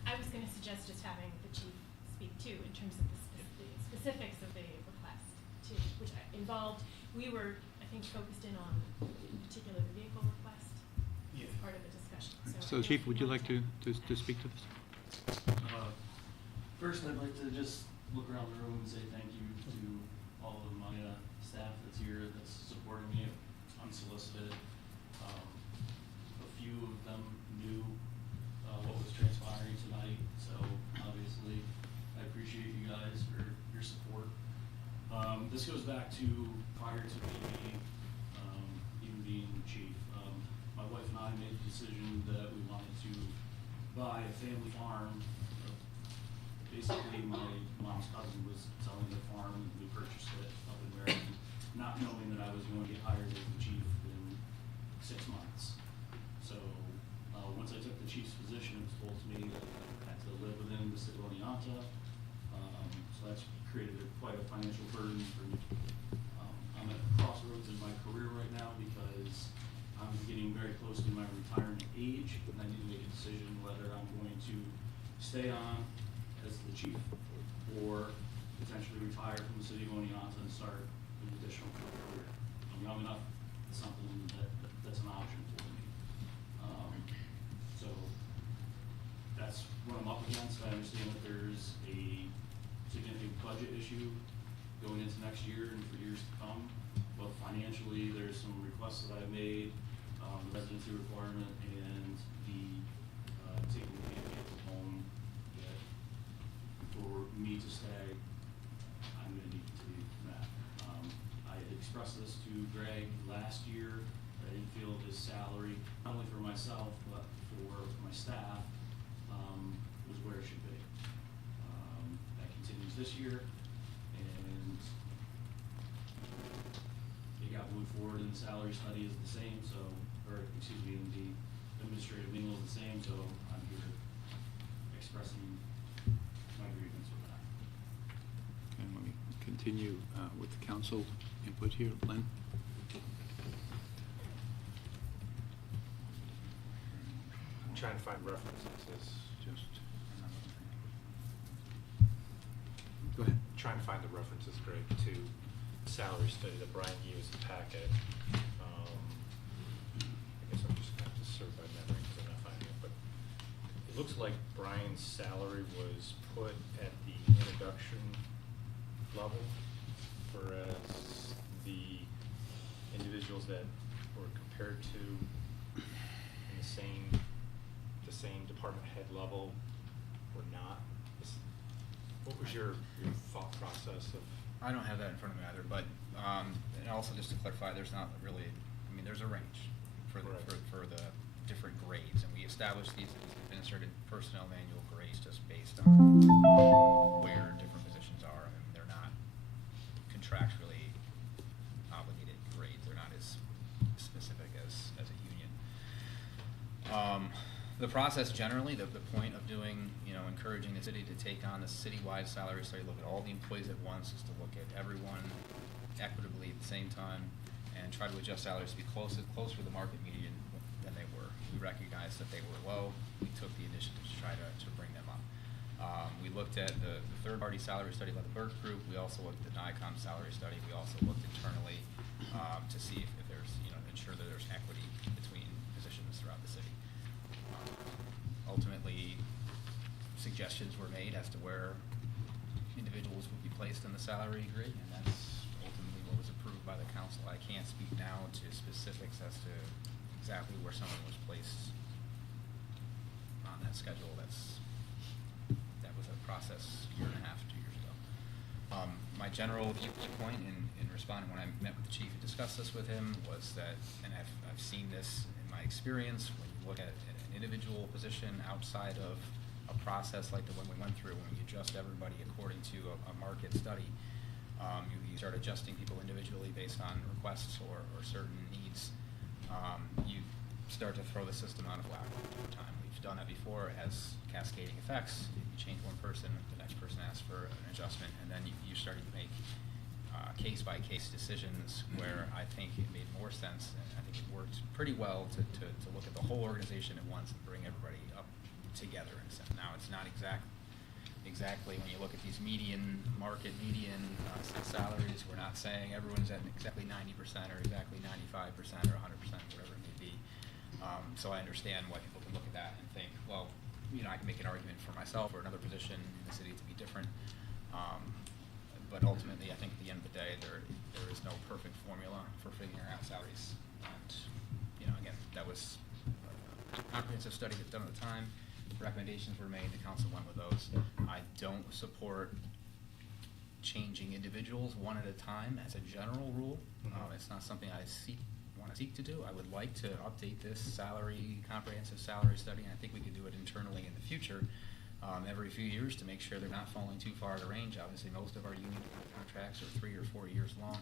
I was gonna suggest just having the chief speak too, in terms of the specifics of the request too, which involved, we were, I think, focused in on, in particular, the vehicle request Yeah. as part of the discussion, so. So, Chief, would you like to speak to this? First, I'd like to just look around the room and say thank you to all of my staff that's here, that's supporting me unsolicited. A few of them knew what was transpiring tonight, so obviously I appreciate you guys for your support. This goes back to prior to me even being chief. My wife and I made the decision that we wanted to buy a family farm. Basically, my mom's cousin was selling the farm, and we purchased it up in Wareham, not knowing that I was going to get hired as the chief in 6 months. So, once I took the chief's position, it was told to me that I had to live within the city of Oneonta. So that's created quite a financial burden for me. I'm at a crossroads in my career right now because I'm getting very close to my retirement age, and I need to make a decision whether I'm going to stay on as the chief or potentially retire from the city of Oneonta and start an additional career. I'm young enough, it's something that's an option for me. So that's what I'm up against. I understand that there's a significant budget issue going into next year and for years to come, but financially, there's some requests that I've made, the residency requirement and the taking the vehicle home, that for me to stay, I'm gonna need to be met. I had expressed this to Greg last year, that I didn't feel his salary, not only for myself, but for my staff, was where it should be. That continues this year, and it got moved forward, and the salary study is the same, so, or, excuse me, and the administrative manual is the same, so I'm here expressing my grievance with that. And let me continue with the council input here. Len? I'm trying to find references. Just, go ahead. Trying to find the references, Greg, to salary study that Brian gave us the packet. I guess I'm just gonna have to serve by memory because I'm not finding it, but it looks like Brian's salary was put at the introduction level, whereas the individuals that were compared to in the same department head level were not. What was your thought process of? I don't have that in front of me either, but, and also just to clarify, there's not really, I mean, there's a range for the, Right. for the different grades, and we established these as administrative personnel manual grades just based on where different positions are, and they're not contractually obligated grades, they're not as The process generally, the point of doing, encouraging the city to take on a citywide salary study, look at all the employees at once, is to look at everyone equitably at the same time and try to adjust salaries to be closer to the market median than they were. We recognized that they were low. We took the initiative to try to bring them up. We looked at the third-party salary study by the Burke Group. We also looked at the NICOM salary study. We also looked internally to see if there's, ensure that there's equity between positions throughout the city. Ultimately, suggestions were made as to where individuals would be placed in the salary grid, and that's ultimately what was approved by the council. I can't speak now to specifics as to exactly where someone was placed on that schedule. That was a process a year and a half, 2 years ago. My general viewpoint in responding when I met with the chief and discussed this with him was that, and I've seen this in my experience, when you look at an individual position outside of a process like the one we went through, when you adjust everybody according to a market study, you start adjusting people individually based on requests or certain needs, you start to throw the system out of whack over time. We've done that before. It has cascading effects. If you change one person, the next person asks for an adjustment, and then you're starting to make case-by-case decisions where I think it made more sense, and I think it worked pretty well to look at the whole organization at once and bring everybody up together in a sense. Now, it's not exactly when you look at these market median salaries, we're not saying everyone's at exactly 90% or exactly 95% or 100%, whatever it may be. So I understand why people can look at that and think, well, I can make an argument for myself or another position in the city to be different. But ultimately, I think at the end of the day, there is no perfect formula for figuring out salaries. And, again, that was a comprehensive study that's done at the time. Recommendations were made. The council went with those. I don't support changing individuals one at a time as a general rule. It's not something I want to seek to do. I would like to update this comprehensive salary study, and I think we could do it internally in the future. Every few years to make sure they're not falling too far out of range. Obviously, most of our union contracts are 3 or 4 years long,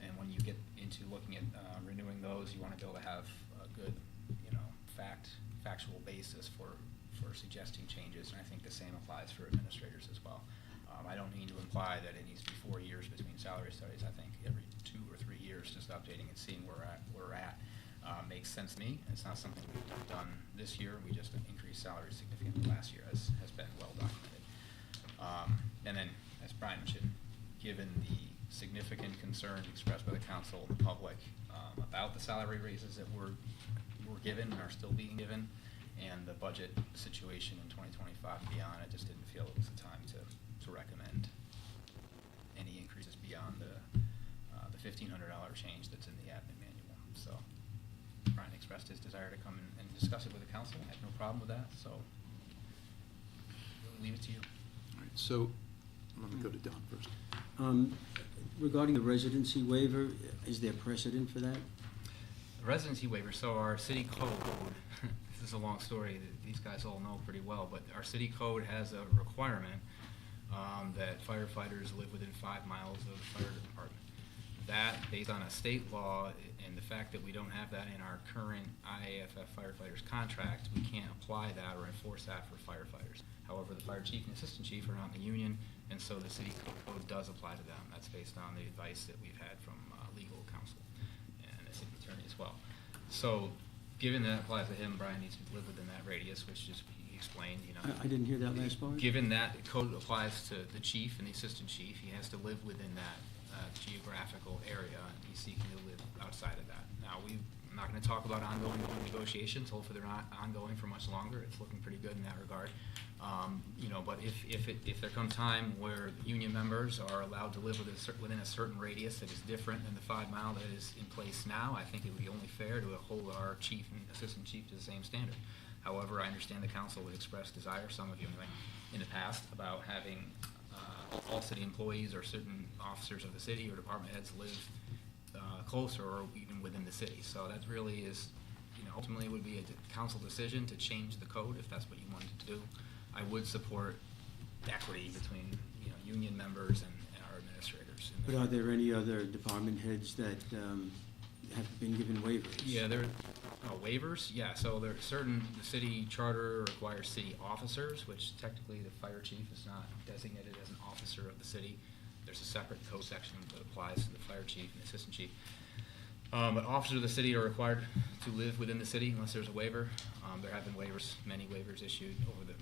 and when you get into looking at renewing those, you want to be able to have a good, factual basis for suggesting changes, and I think the same applies for administrators as well. I don't mean to imply that it needs to be 4 years between salary studies. I think every 2 or 3 years, just updating and seeing where we're at makes sense to me. It's not something we've done this year. We just increased salaries significantly last year, as has been well documented. And then, as Brian mentioned, given the significant concerns expressed by the council and the public about the salary raises that were given and are still being given, and the budget situation in 2025 and beyond, I just didn't feel it was the time to recommend any increases beyond the $1,500 change that's in the admin manual. So Brian expressed his desire to come and discuss it with the council. I have no problem with that, so leave it to you. All right, so let me go to Don first. Regarding the residency waiver, is there precedent for that? Residency waiver, so our city code, this is a long story that these guys all know pretty well, but our city code has a requirement that firefighters live within 5 miles of the fire department. That, based on a state law and the fact that we don't have that in our current IAFF firefighters contract, we can't apply that or enforce that for firefighters. However, the fire chief and assistant chief are not in the union, and so the city code does apply to them. That's based on the advice that we've had from legal counsel and the city attorney as well. So, given that applies to him, Brian needs to live within that radius, which just he explained, I didn't hear that last part. Given that the code applies to the chief and the assistant chief, he has to live within that geographical area, and he's seeking to live outside of that. Now, I'm not going to talk about ongoing negotiations. Hopefully, they're not ongoing for much longer. It's looking pretty good in that regard. But if there comes time where union members are allowed to live within a certain radius that is different than the 5 mile that is in place now, I think it would be only fair to hold our chief and assistant chief to the same standard. However, I understand the council would express desire, some of you anyway, in the past, about having all city employees or certain officers of the city or department heads live closer or even within the city. So that really is, ultimately would be a council decision to change the code if that's what you wanted to do. I would support equity between, union members and our administrators. But are there any other department heads that have been given waivers? Yeah, Waivers, yeah, so there are certain, the city charter requires city officers, which technically the fire chief is not designated as an officer of the city. There's a separate code section that applies to the fire chief and assistant chief. But officers of the city are required to live within the city unless there's a waiver. There have been waivers, many waivers issued over the,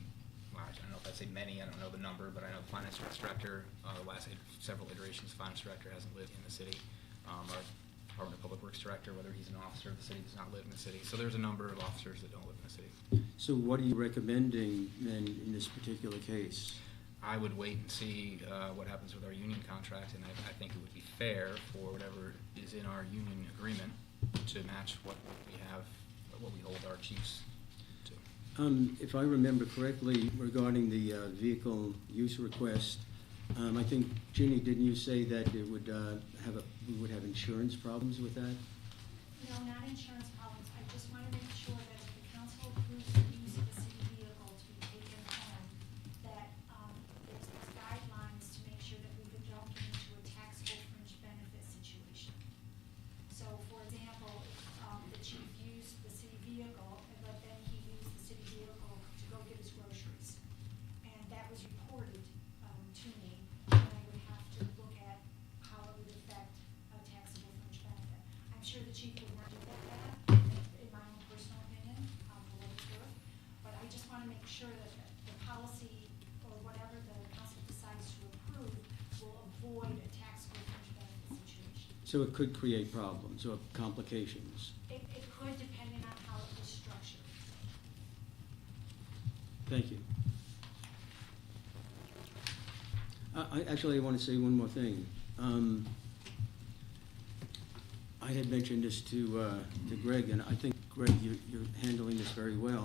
well, I don't know if I say many, I don't know the number, but I know the finance director, the last several iterations, the finance director hasn't lived in the city. Our Department of Public Works director, whether he's an officer of the city, does not live in the city. So there's a number of officers that don't live in the city. So what are you recommending then in this particular case? I would wait and see what happens with our union contract, and I think it would be fair for whatever is in our union agreement to match what we have, what we hold our chiefs to. If I remember correctly regarding the vehicle use request, I think, Ginny, didn't you say that it would we would have insurance problems with that? No, not insurance problems. I just want to make sure that if the council approves the use of the city vehicle to be taken home, that there's guidelines to make sure that we don't get into a taxable fringe benefit situation. So, for example, if the chief used the city vehicle, but then he used the city vehicle to go get his groceries, and that was reported to me, then I would have to look at how it would affect a taxable fringe benefit. I'm sure the chief would not do that, in my own personal opinion, for what it's worth. But I just want to make sure that the policy or whatever the council decides to approve will avoid a taxable fringe benefit situation. So it could create problems or complications. It could, depending on how it was structured. Thank you. Actually, I want to say one more thing. I had mentioned this to Greg, and I think, Greg, you're handling this very well.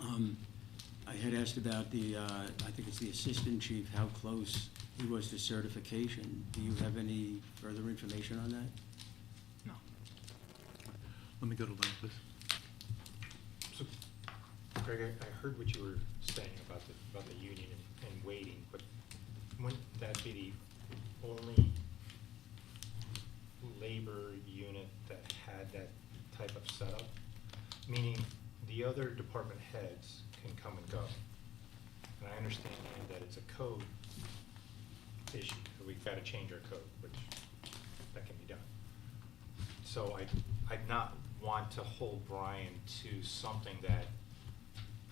I had asked about the, I think it's the assistant chief, how close he was to certification. Do you have any further information on that? No. Let me go to Lynn, please. So, Greg, I heard what you were saying about the union and waiting, but wouldn't that be the only labor unit that had that type of setup? Meaning the other department heads can come and go. And I understand that it's a code issue, that we've got to change our code, which that can be done. So I'd not want to hold Brian to something that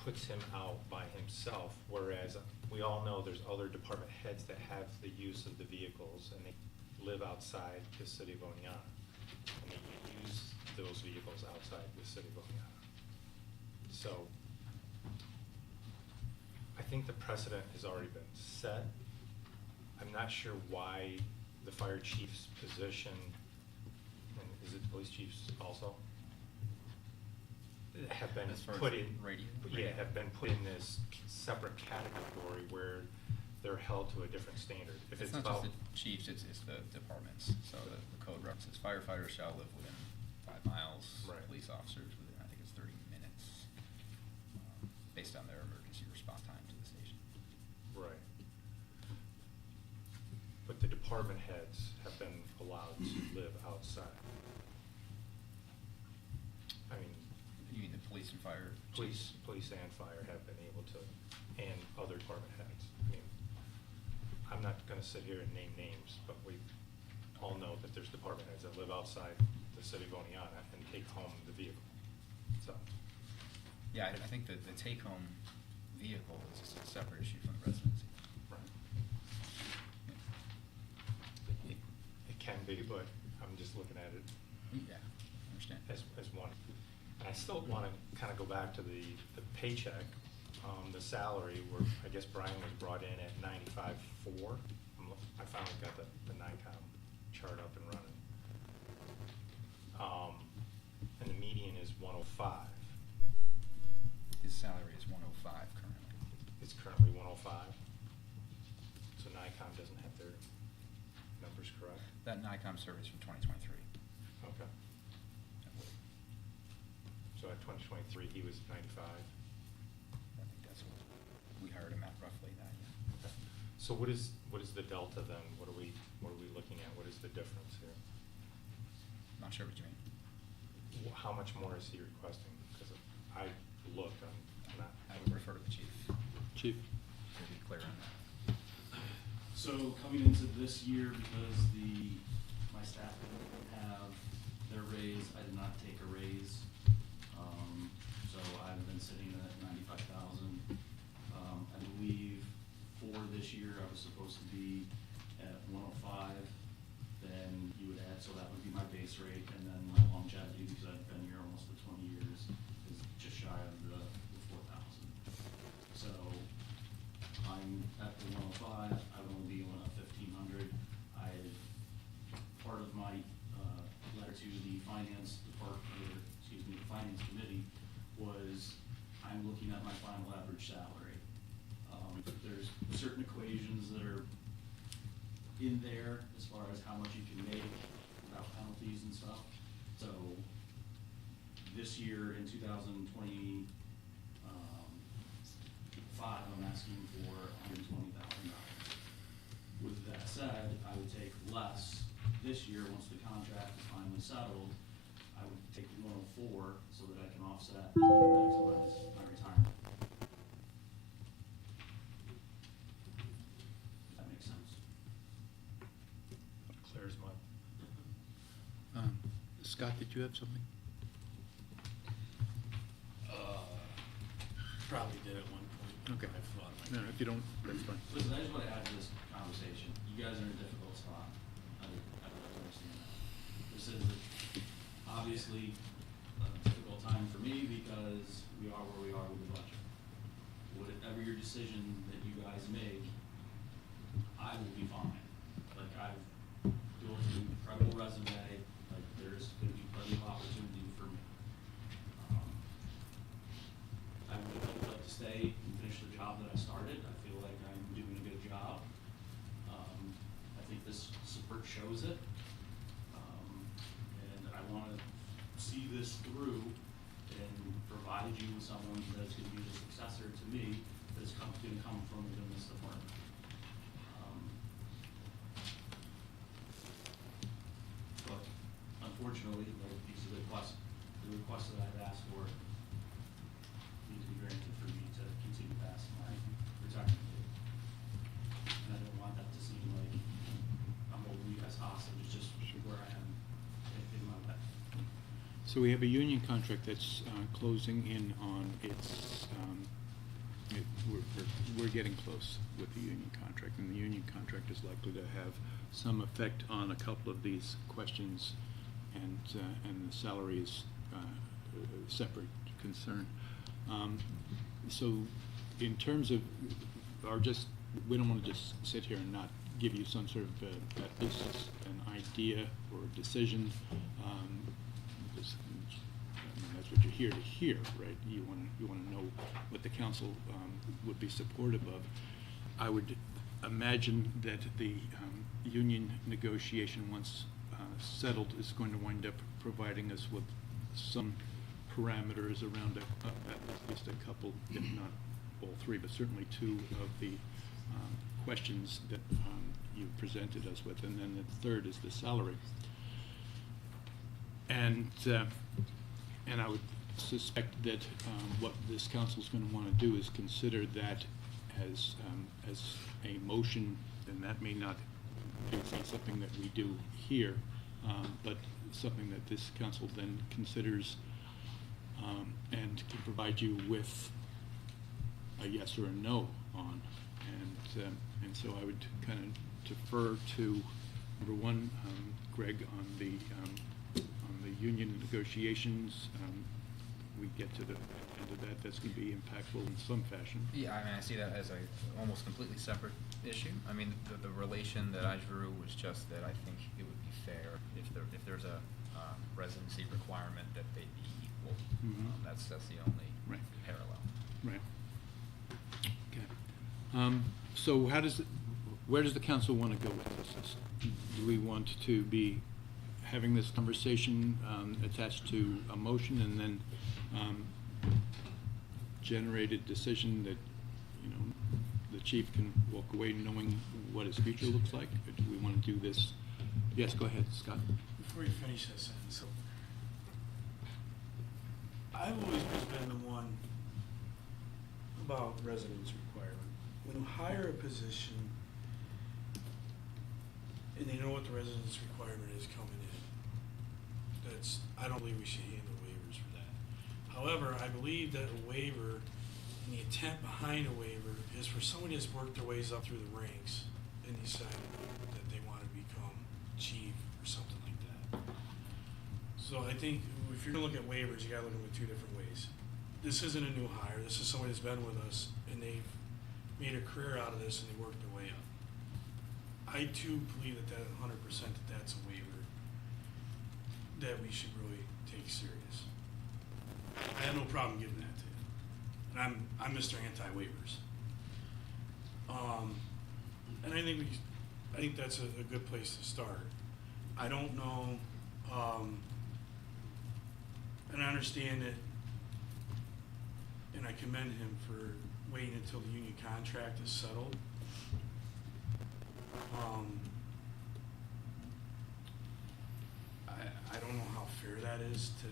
puts him out by himself, whereas we all know there's other department heads that have the use of the vehicles and they live outside the city of Oneonta. And they use those vehicles outside the city of Oneonta. So I think the precedent has already been set. I'm not sure why the fire chief's position, and is it the police chiefs also? Have been As far as put in, radio? yeah, have been put in this separate category where they're held to a different standard. If It's it's not about, just the chiefs, it's the departments. So the code references firefighters shall live within 5 miles. Right. Police officers within, I think it's 30 minutes, based on their emergency response time to the station. right. But the department heads have been allowed to live outside. I mean, You mean the police and fire? police and fire have been able to, and other department heads. I mean, I'm not gonna sit here and name names, but we all know that there's department heads that live outside the city of Oneonta and take home the vehicle, so. Yeah, I think that the take-home vehicle is just a separate issue from the residency. Right. It can be, but I'm just looking at it Yeah, I understand. as one. And I still wanna kinda go back to the paycheck, the salary, where I guess Brian was brought in at 95.4. I finally got the NICOM chart up and running. And the median is 105. His salary is 105 currently. It's currently 105. So NICOM doesn't have their numbers correct? That NICOM survey is from 2023. Okay. I believe. So at 2023, he was 95. I think that's what we hired him at, roughly that, yeah. Okay. So what is the delta then? What are we looking at? What is the difference here? Not sure what you mean. How much more is he requesting? Because I looked, I'm not. I would refer to the chief. Chief? To be clear on that. So coming into this year, because my staff didn't have their raise, I did not take a raise. So I've been sitting at 95,000. I believe for this year, I was supposed to be at 105. Then you would add, so that would be my base rate, and then my longevity, because I've been here almost for 20 years, is just shy of the 4,000. So I'm at the 105, I would only be on a 1,500. Part of my letter to the finance department, the finance committee, was I'm looking at my final average salary. There's certain equations that are in there as far as how much you can make without penalties and stuff. So this year in 2025, I'm asking for $120,000. With that said, I would take less this year once the contract is finally settled. I would take 104 so that I can offset and maximize my retirement. If that makes sense. Clear as mud. Scott, did you have something? Probably did at one point. Okay. I thought I No, if you don't, that's fine. Listen, I just want to add to this conversation. You guys are in a difficult spot. I understand that. This is obviously a difficult time for me because we are where we are with the budget. Whatever your decision that you guys make, I will be fine. Like, I've built an incredible resume. Like, there's going to be plenty of opportunity for me. I would like to stay and finish the job that I started. I feel like I'm doing a good job. I think this support shows it. And I want to see this through and provide you with someone that's going to be the successor to me that's going to come from within this department. But unfortunately, like, these are the requests that I've asked for need to be granted for me to continue past my retirement date. And I don't want that to seem like I'm holding you guys hostage, it's just where I am in my life. So we have a union contract that's closing in on its, we're getting close with the union contract, and the union contract is likely to have some effect on a couple of these questions, and the salary is a separate concern. So in terms of, we don't want to just sit here and not give you some sort of, at least an idea or a decision, because I mean, that's what you're here to hear, right? You want to know what the council would be supportive of. I would imagine that the union negotiation, once settled, is going to wind up providing us with some parameters around at least a couple, if not all three, but certainly two of the questions that you presented us with, and then the third is the salary. And I would suspect that what this council is going to want to do is consider that as a motion, and that may not be something that we do here, but something that this council then considers and can provide you with a yes or a no on. And so I would kind of defer to, number one, Greg, on the union negotiations. We get to the end of that, that's going to be impactful in some fashion. Yeah, I mean, I see that as a almost completely separate issue. I mean, the relation that I drew was just that I think it would be fair if there's a residency requirement that they be equal. Mhm. That's the only Right. parallel. Right. Okay. So where does the council want to go with this? Do we want to be having this conversation attached to a motion and then generate a decision that, you know, the chief can walk away knowing what his future looks like? Or do we want to do this? Yes, go ahead, Scott. Before you finish that sentence, so I've always been the one about residence requirement. When you hire a position and they know what the residence requirement is coming in, I don't believe we should handle waivers for that. However, I believe that a waiver, and the intent behind a waiver, is for somebody that's worked their ways up through the ranks and decided that they want to become chief or something like that. So I think if you're gonna look at waivers, you gotta look at them in two different ways. This isn't a new hire, this is somebody that's been with us, and they've made a career out of this and they worked their way up. I too believe that 100% that's a waiver that we should really take serious. I have no problem giving that to you. And I'm Mr. Anti-Waivers. And I think that's a good place to start. I don't know, and I understand it, and I commend him for waiting until the union contract is settled. I don't know how fair that is to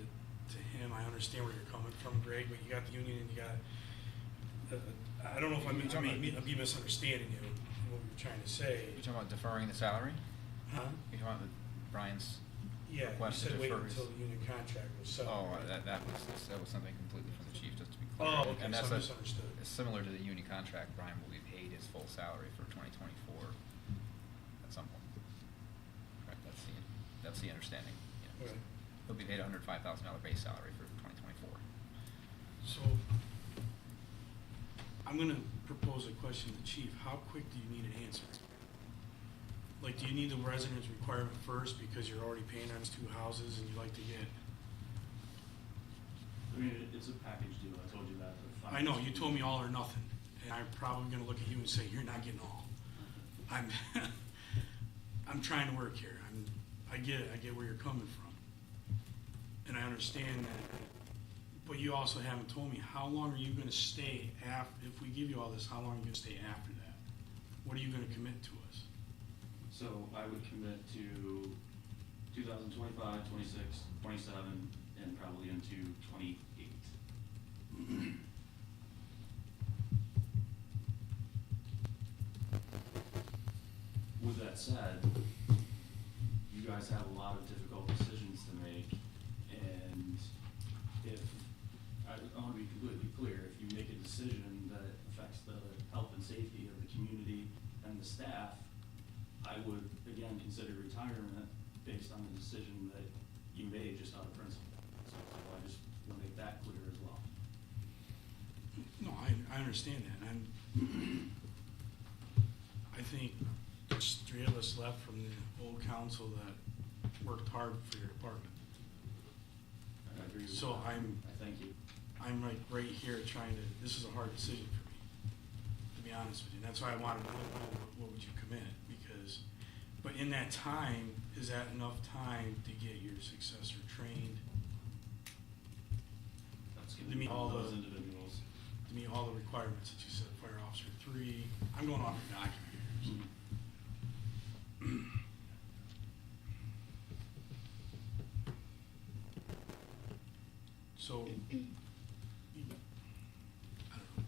him. I understand where you're coming from, Greg, but you got the union and you got, I don't know if I may be misunderstanding you, what you're trying to say. You're talking about deferring the salary? Huh? You're talking about Brian's Yeah, you request to said wait defer his? until the union contract was settled. Oh, that was something completely from the chief, just to be clear. Oh, okay, And so that's I misunderstood. similar to the union contract, Brian will be paid his full salary for 2024 at some point. Correct, that's the understanding. You know. Okay. He'll be paid a $105,000 base salary for 2024. So, I'm gonna propose a question to the chief. How quick do you need an answer? Like, do you need the residence requirement first because you're already paying on 2 houses and you'd like to get? I mean, it's a package deal, I told you that. I know, you told me all or nothing, and I'm probably gonna look at you and say, you're not getting all. I'm, I'm trying to work here. I get it, I get where you're coming from. And I understand that, but you also haven't told me, how long are you gonna stay if we give you all this, how long are you gonna stay after that? What are you gonna commit to us? So I would commit to 2025, 26, 27, and probably into 28. With that said, you guys have a lot of difficult decisions to make, and if, I want to be completely clear, if you make a decision that affects the health and safety of the community and the staff, I would, again, consider retirement based on the decision that you made just out of principle. So I just want to make that clear as well. No, I understand that, and I think there's 3 of us left from the old council that worked hard for your department. I agree with So that. I'm Thank you. like right here trying to, this is a hard decision for me, to be honest with you. That's why I wanted to know what would you commit, because, but in that time, is that enough time to get your successor trained? That's To going to meet be all those the, individuals. to meet all the requirements that you said, fire officer 3, I'm going off your document here. So. So, I don't know.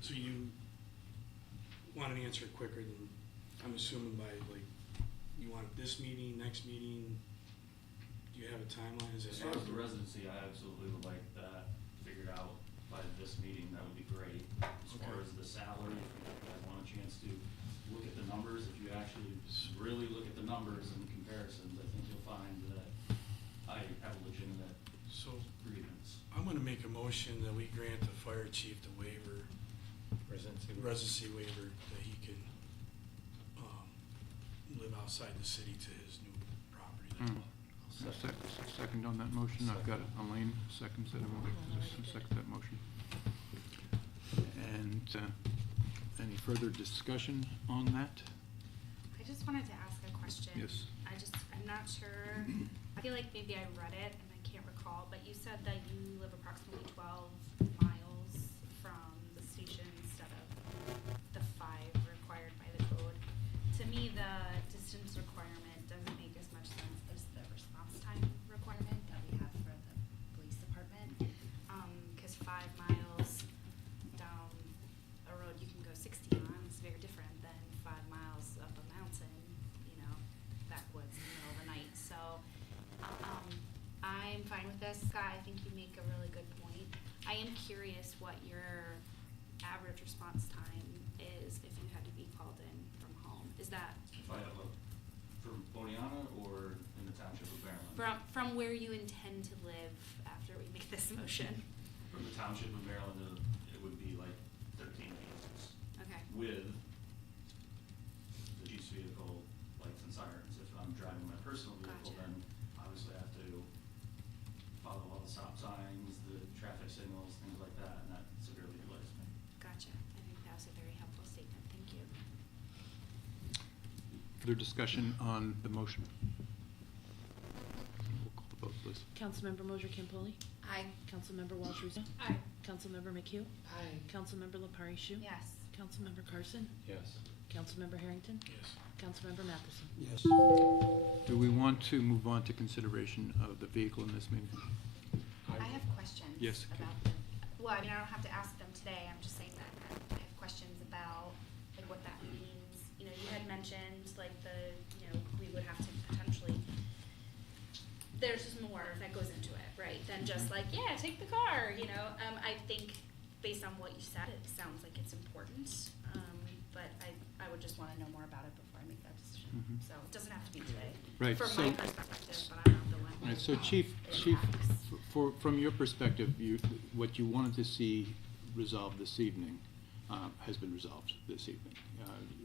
So you want an answer quicker than, I'm assuming by like, you want this meeting, next meeting? Do you have a timeline? Is it As far as the after? residency, I absolutely would like that figured out by this meeting, that would be great. As far Okay. as the salary, if you guys want a chance to look at the numbers, if you actually really look at the numbers and the comparisons, I think you'll find that I have a legitimate So grievance. I'm gonna make a motion that we grant the fire chief the waiver, residency waiver, that he can, live outside the city to his new property. Second on that motion, I've got Elaine seconds that motion. And any further discussion on that? I just wanted to ask a question. Yes. I'm not sure, I feel like maybe I read it and I can't recall, but you said that you live approximately 12 miles from the station instead of the 5 required by the code. To me, the distance requirement doesn't make as much sense as the response time requirement that we have for the police department. I am curious what your average response time is if you had to be called in from home. Is that If I have from Boniana or in the township of Maryland? from where you intend to live after we make this motion? From the township of Maryland, it would be like 13 minutes. Okay. With the chief's vehicle, lights and sirens. If I'm driving my personal vehicle, Gotcha. then obviously I have to follow all the stop signs, the traffic signals, things like that, and that severely delays me. Gotcha. I think that was a very helpful statement. Thank you. Further discussion on the motion? We'll call the vote, please. Councilmember Moser Campoli. Aye. Councilmember Walsh Russo. Aye. Councilmember McHugh. Aye. Councilmember Lepari Shu. Yes. Councilmember Carson. Yes. Councilmember Harrington. Yes. Councilmember Matheson. Yes. Do we want to move on to consideration of the vehicle in this meeting? I have questions. Yes, okay. About the, well, I mean, I don't have to ask them today. I'm just saying that I have questions about like what that means. You know, you had mentioned like we would have to potentially. There's just more that goes into it, right? Than just like, yeah, take the car. You know, I think based on what you said, it sounds like it's important. But I would just want to know more about it before I make that decision. Mhm. So it doesn't have to be today. Right, From so- my perspective, but I'm not the one. Right, so Chief, from your perspective, what you wanted to see resolved this evening has been resolved this evening,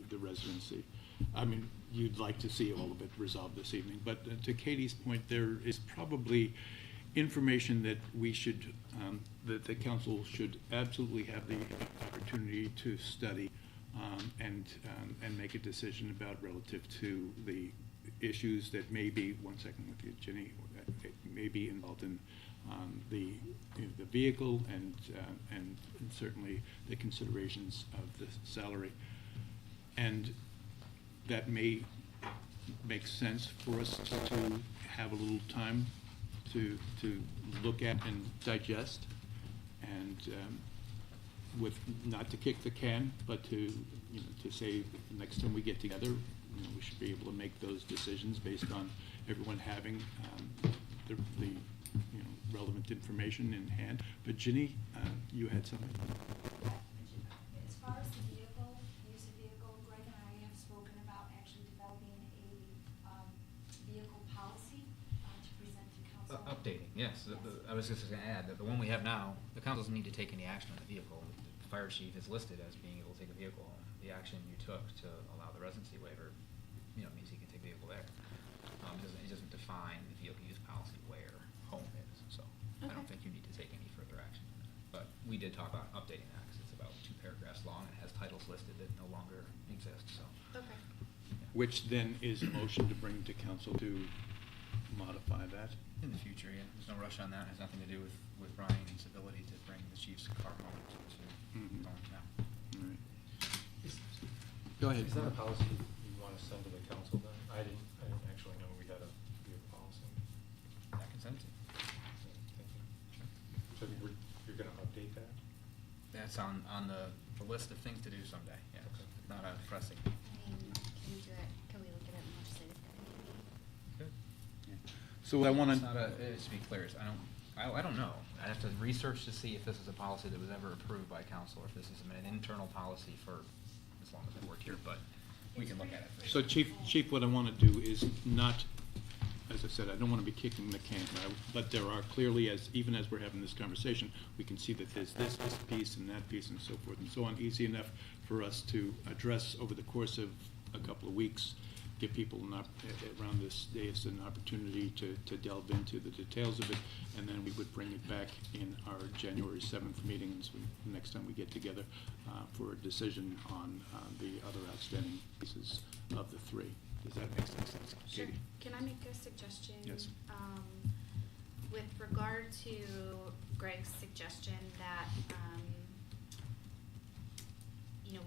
the residency. I mean, you'd like to see all of it resolved this evening, but to Katie's point, there is probably information that we should, that the council should absolutely have the opportunity to study and make a decision about relative to the issues that may be, one second with you, Jenny, that may be involved in the vehicle and certainly the considerations of the salary. And that may make sense for us to have a little time to look at and digest, and with, not to kick the can, but to say next time we get together, we should be able to make those decisions based on everyone having the relevant information in hand. But Ginny, you had something? As far as the vehicle, use of vehicle, Greg and I have spoken about actually developing a vehicle policy to present to council. Updating, yes. I was just gonna add that the one we have now, the council doesn't need to take any action on the vehicle. The fire chief is listed as being able to take a vehicle home. The action you took to allow the residency waiver, means he can take a vehicle there. It doesn't define the vehicle use policy where home is, so I don't think you need to take any further action on that. But we did talk about updating that, 'cause it's about 2 paragraphs long and has titles listed that no longer exist, so. Okay. Which then is a motion to bring to council to modify that. In the future, yeah, there's no rush on that, it has nothing to do with Ryan's ability to bring the chief's car home to Mhm. home now. All right. Go ahead. Is that a policy you want to send to the council then? I didn't actually know we had a vehicle policy. I can send it to you. Thank you. So you're gonna update that? That's on the list of things to do someday, yeah, it's not a pressing. I mean, can we do it? Can we look at it in legislative committee? Good. So what I want It's to. not to be clear, I don't know. I have to research to see if this is a policy that was ever approved by council, or if this is an internal policy for as long as I work here, but we can look at it. So Chief, what I want to do is not, as I said, I don't want to be kicking the can, but there are clearly, even as we're having this conversation, we can see that there's this piece and that piece and so forth and so on, easy enough for us to address over the course of a couple of weeks, give people around this dais an opportunity to delve into the details of it, and then we would bring it back in our January 7th meetings, next time we get together, for a decision on the other outstanding pieces of the 3. Does that make sense, Sure. Katie? Can I make a suggestion? Yes. With regard to Greg's suggestion that,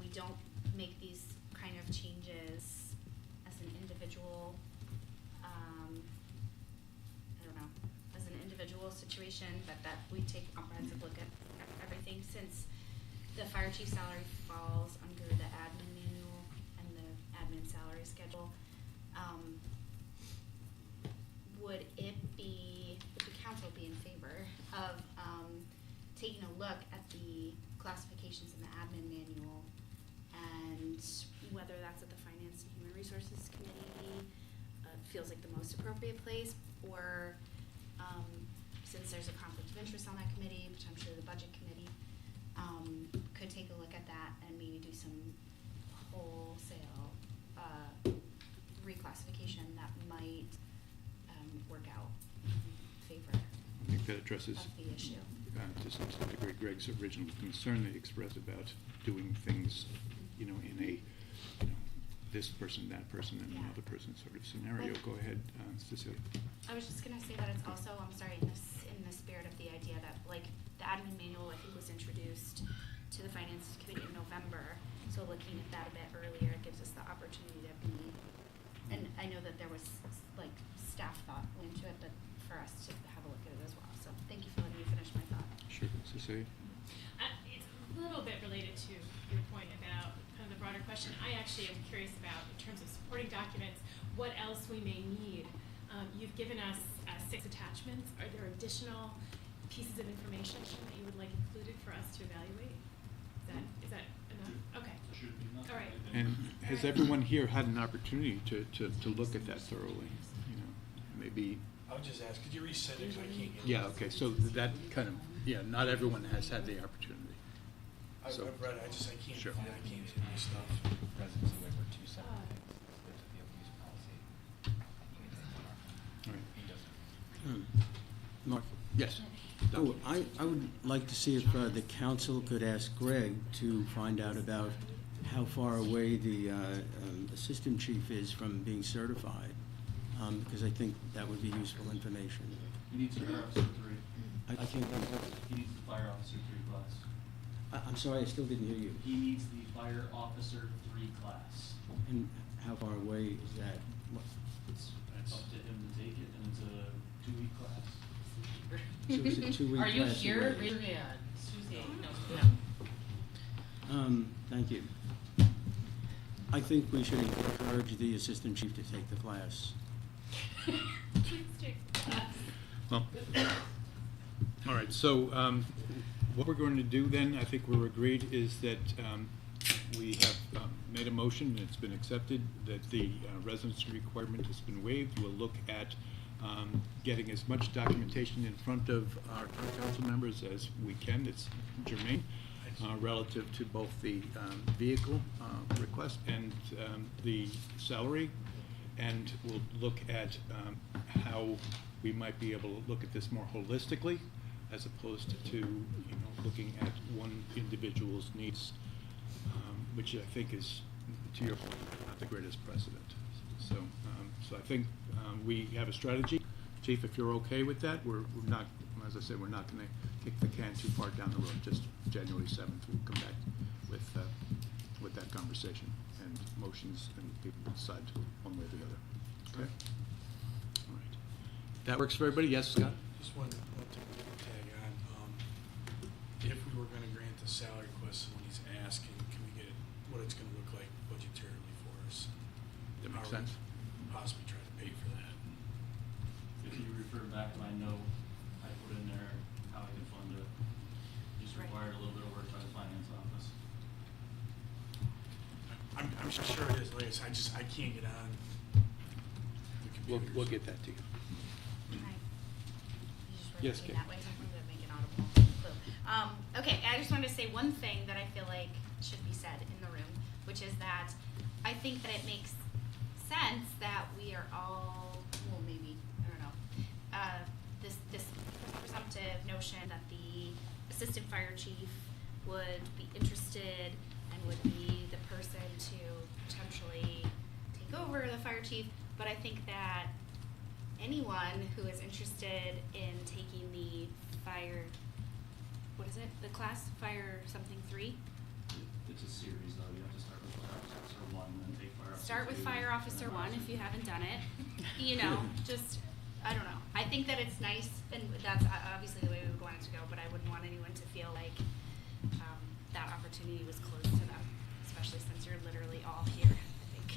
we don't make these kind of changes as an individual, as an individual situation, but that we take a comprehensive look at everything, since the fire chief salary falls under the admin manual and the admin salary schedule. Would the council be in favor of taking a look at the classifications in the admin manual, and whether that's at the Finance and Human Resources Committee, feels like the most appropriate place, or, since there's a conflict of interest on that committee, potentially the Budget Committee, could take a look at that and maybe do some wholesale, reclassification that might, work out in favor I think that addresses, of the issue. to some degree, Greg's original concern that he expressed about doing things, in a, this person, that person, and Yeah. another person sort of scenario. Go ahead, Cecilia. I was just gonna say that it's also, I'm sorry, in the spirit of the idea that, like, the admin manual, I think, was introduced to the Finance Committee in November, so looking at that a bit earlier, it gives us the opportunity to be, and I know that there was, like, staff thought went into it, but for us to have a look at it as well, so thank you for letting me finish my thought. Sure, Cecilia. It's a little bit related to your point about kind of the broader question. I actually am curious about, in terms of supporting documents, what else we may need. You've given us 6 attachments. Are there additional pieces of information that you would like included for us to evaluate? Is that enough? Okay. Should be enough. All right. And has everyone here had an opportunity to look at that thoroughly? Maybe, I would just ask, could you resend it, 'cause I can't get it. yeah, okay, so that kind of, not everyone has had the opportunity. I've So- read it, I can't Sure. find it, I can't get my stuff. Residency waiver 270, the field use policy. All right. He doesn't. Mark? Yes. Oh, I would like to see if the council could ask Greg to find out about how far away the assistant chief is from being certified, because I think that would be useful information. He needs fire officer 3. I can't think He needs the fire officer 3 class. I'm sorry, I still didn't hear you. He needs the fire officer 3 class. And how far away is that? It's up to him to take it, and it's a 2-week class. So it's a 2-week Are you class here? away. Raise your hand. Susie, no. Thank you. I think we should encourage the assistant chief to take the class. Well, all right, so what we're going to do then, I think we're agreed, is that we have made a motion, and it's been accepted, that the residency requirement has been waived. We'll look at getting as much documentation in front of our council members as we can. It's germane relative to both the vehicle request and the salary. And we'll look at how we might be able to look at this more holistically, as opposed to, looking at one individual's needs, which I think is, to your point, not the greatest precedent. So, so I think we have a strategy. Chief, if you're okay with that, we're not, as I said, we're not going to kick the can too far down the road. Just January 7th, we'll come back with that conversation and motions, and people will decide one way or the other. Okay? All right. That works for everybody? Yes, Scott? Just one thing to tag on, if we were gonna grant the salary request, when he's asking, can we get what it's gonna look like budgetarily for us? That makes How we sense. Possibly try to pay for that. If you refer back to my note, I put in there how I can fund it. Just required a little bit of work by the finance office. I'm sure it is, like I said, I can't get on the computer. We'll get that to you. Yes, Kate. That way, so I'm gonna make it audible. Clue. Okay, I just wanted to say one thing that I feel like should be said in the room, which is that I think that it makes sense that we are all, well, maybe, I don't know, this presumptive notion that the assistant fire chief would be interested and would be the person to potentially take over the fire chief, but I think that anyone who is interested in taking the fire, what is it, the class, fire something 3? It's a series though, you have to start with fire officer 1 and then take fire officer 2. Start with fire officer 1 if you haven't done it, just, I don't know. I think that it's nice, and that's obviously the way we would want it to go, but I wouldn't want anyone to feel like that opportunity was closed to them, especially since you're literally all here, I think.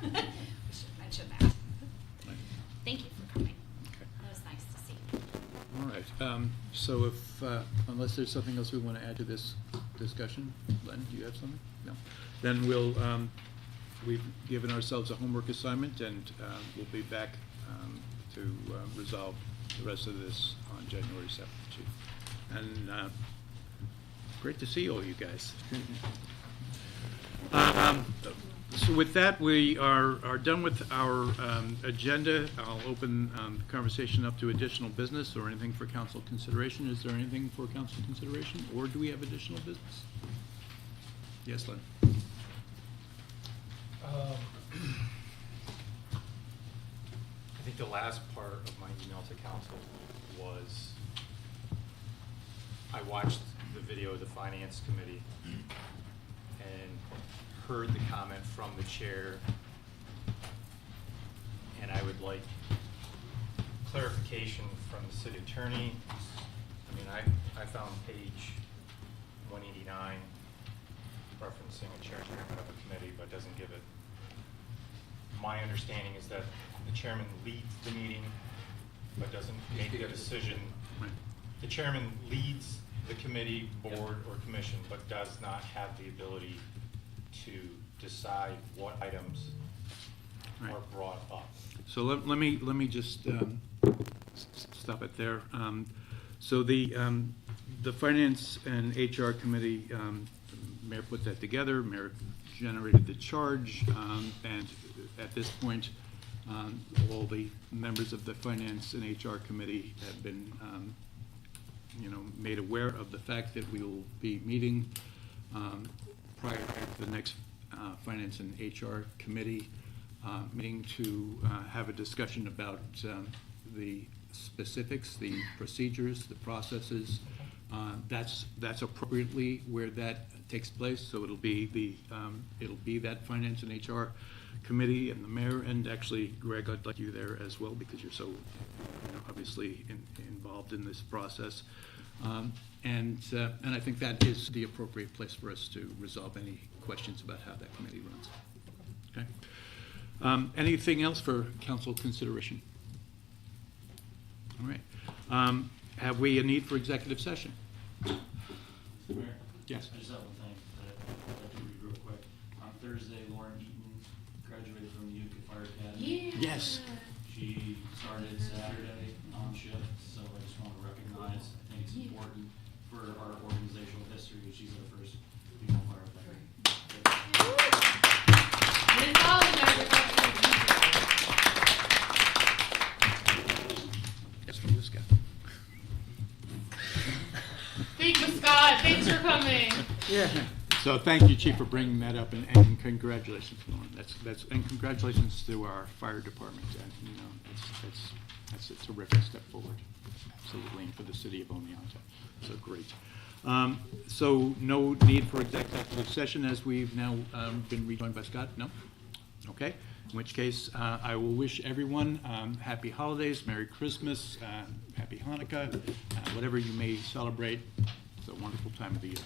We should mention that. Thank you for coming. Okay. That was nice to see. All right. So if, unless there's something else we want to add to this discussion, Len, do you have something? No. Then we'll, we've given ourselves a homework assignment, and we'll be back to resolve the rest of this on January 7th, Chief. And great to see all you guys. So with that, we are done with our agenda. I'll open the conversation up to additional business or anything for council consideration. Is there anything for council consideration, or do we have additional business? Yes, Len? I think the last part of my email to council was, I watched the video of the finance committee and heard the comment from the chair, and I would like clarification from the city attorney. I mean, I found page 189 referencing a chairman of a committee, but doesn't give it. My understanding is that the chairman leads the meeting, but doesn't make the decision. The chairman leads the committee, board, or commission, but does not have the ability to decide what items are brought up. So let me just stop it there. So the Finance and HR Committee, Mayor put that together, Mayor generated the charge, and at this point, all the members of the Finance and HR Committee have been made aware of the fact that we will be meeting prior to the next Finance and HR Committee meeting to have a discussion about the specifics, the procedures, the processes. That's appropriately where that takes place. So it'll be that Finance and HR Committee and the mayor, and actually, Greg, I'd like you there as well because you're so obviously involved in this process. And I think that is the appropriate place for us to resolve any questions about how that committee runs. Okay. Anything else for council consideration? All right. Have we a need for executive session? Mr. Mayor? Yes. I just have one thing that I'd like to read real quick. On Thursday, Lauren Eaton graduated from the Utica Fire Academy. Yeah. Yes. She started Saturday on shift, so I just want to recognize, I think it's important for our organizational history, she's our first female firefighter. Yes, from this guy. Thank you, Scott. Thanks for coming. Yeah. So thank you, Chief, for bringing that up, and congratulations, Lauren. And congratulations to our fire department. And that's a terrific step forward, absolutely, and for the city of Oneonta. So great. So no need for executive session as we've now been rejoined by Scott. No. Okay. In which case, I will wish everyone happy holidays, Merry Christmas, Happy Hanukkah, whatever you may celebrate. It's a wonderful time of the year.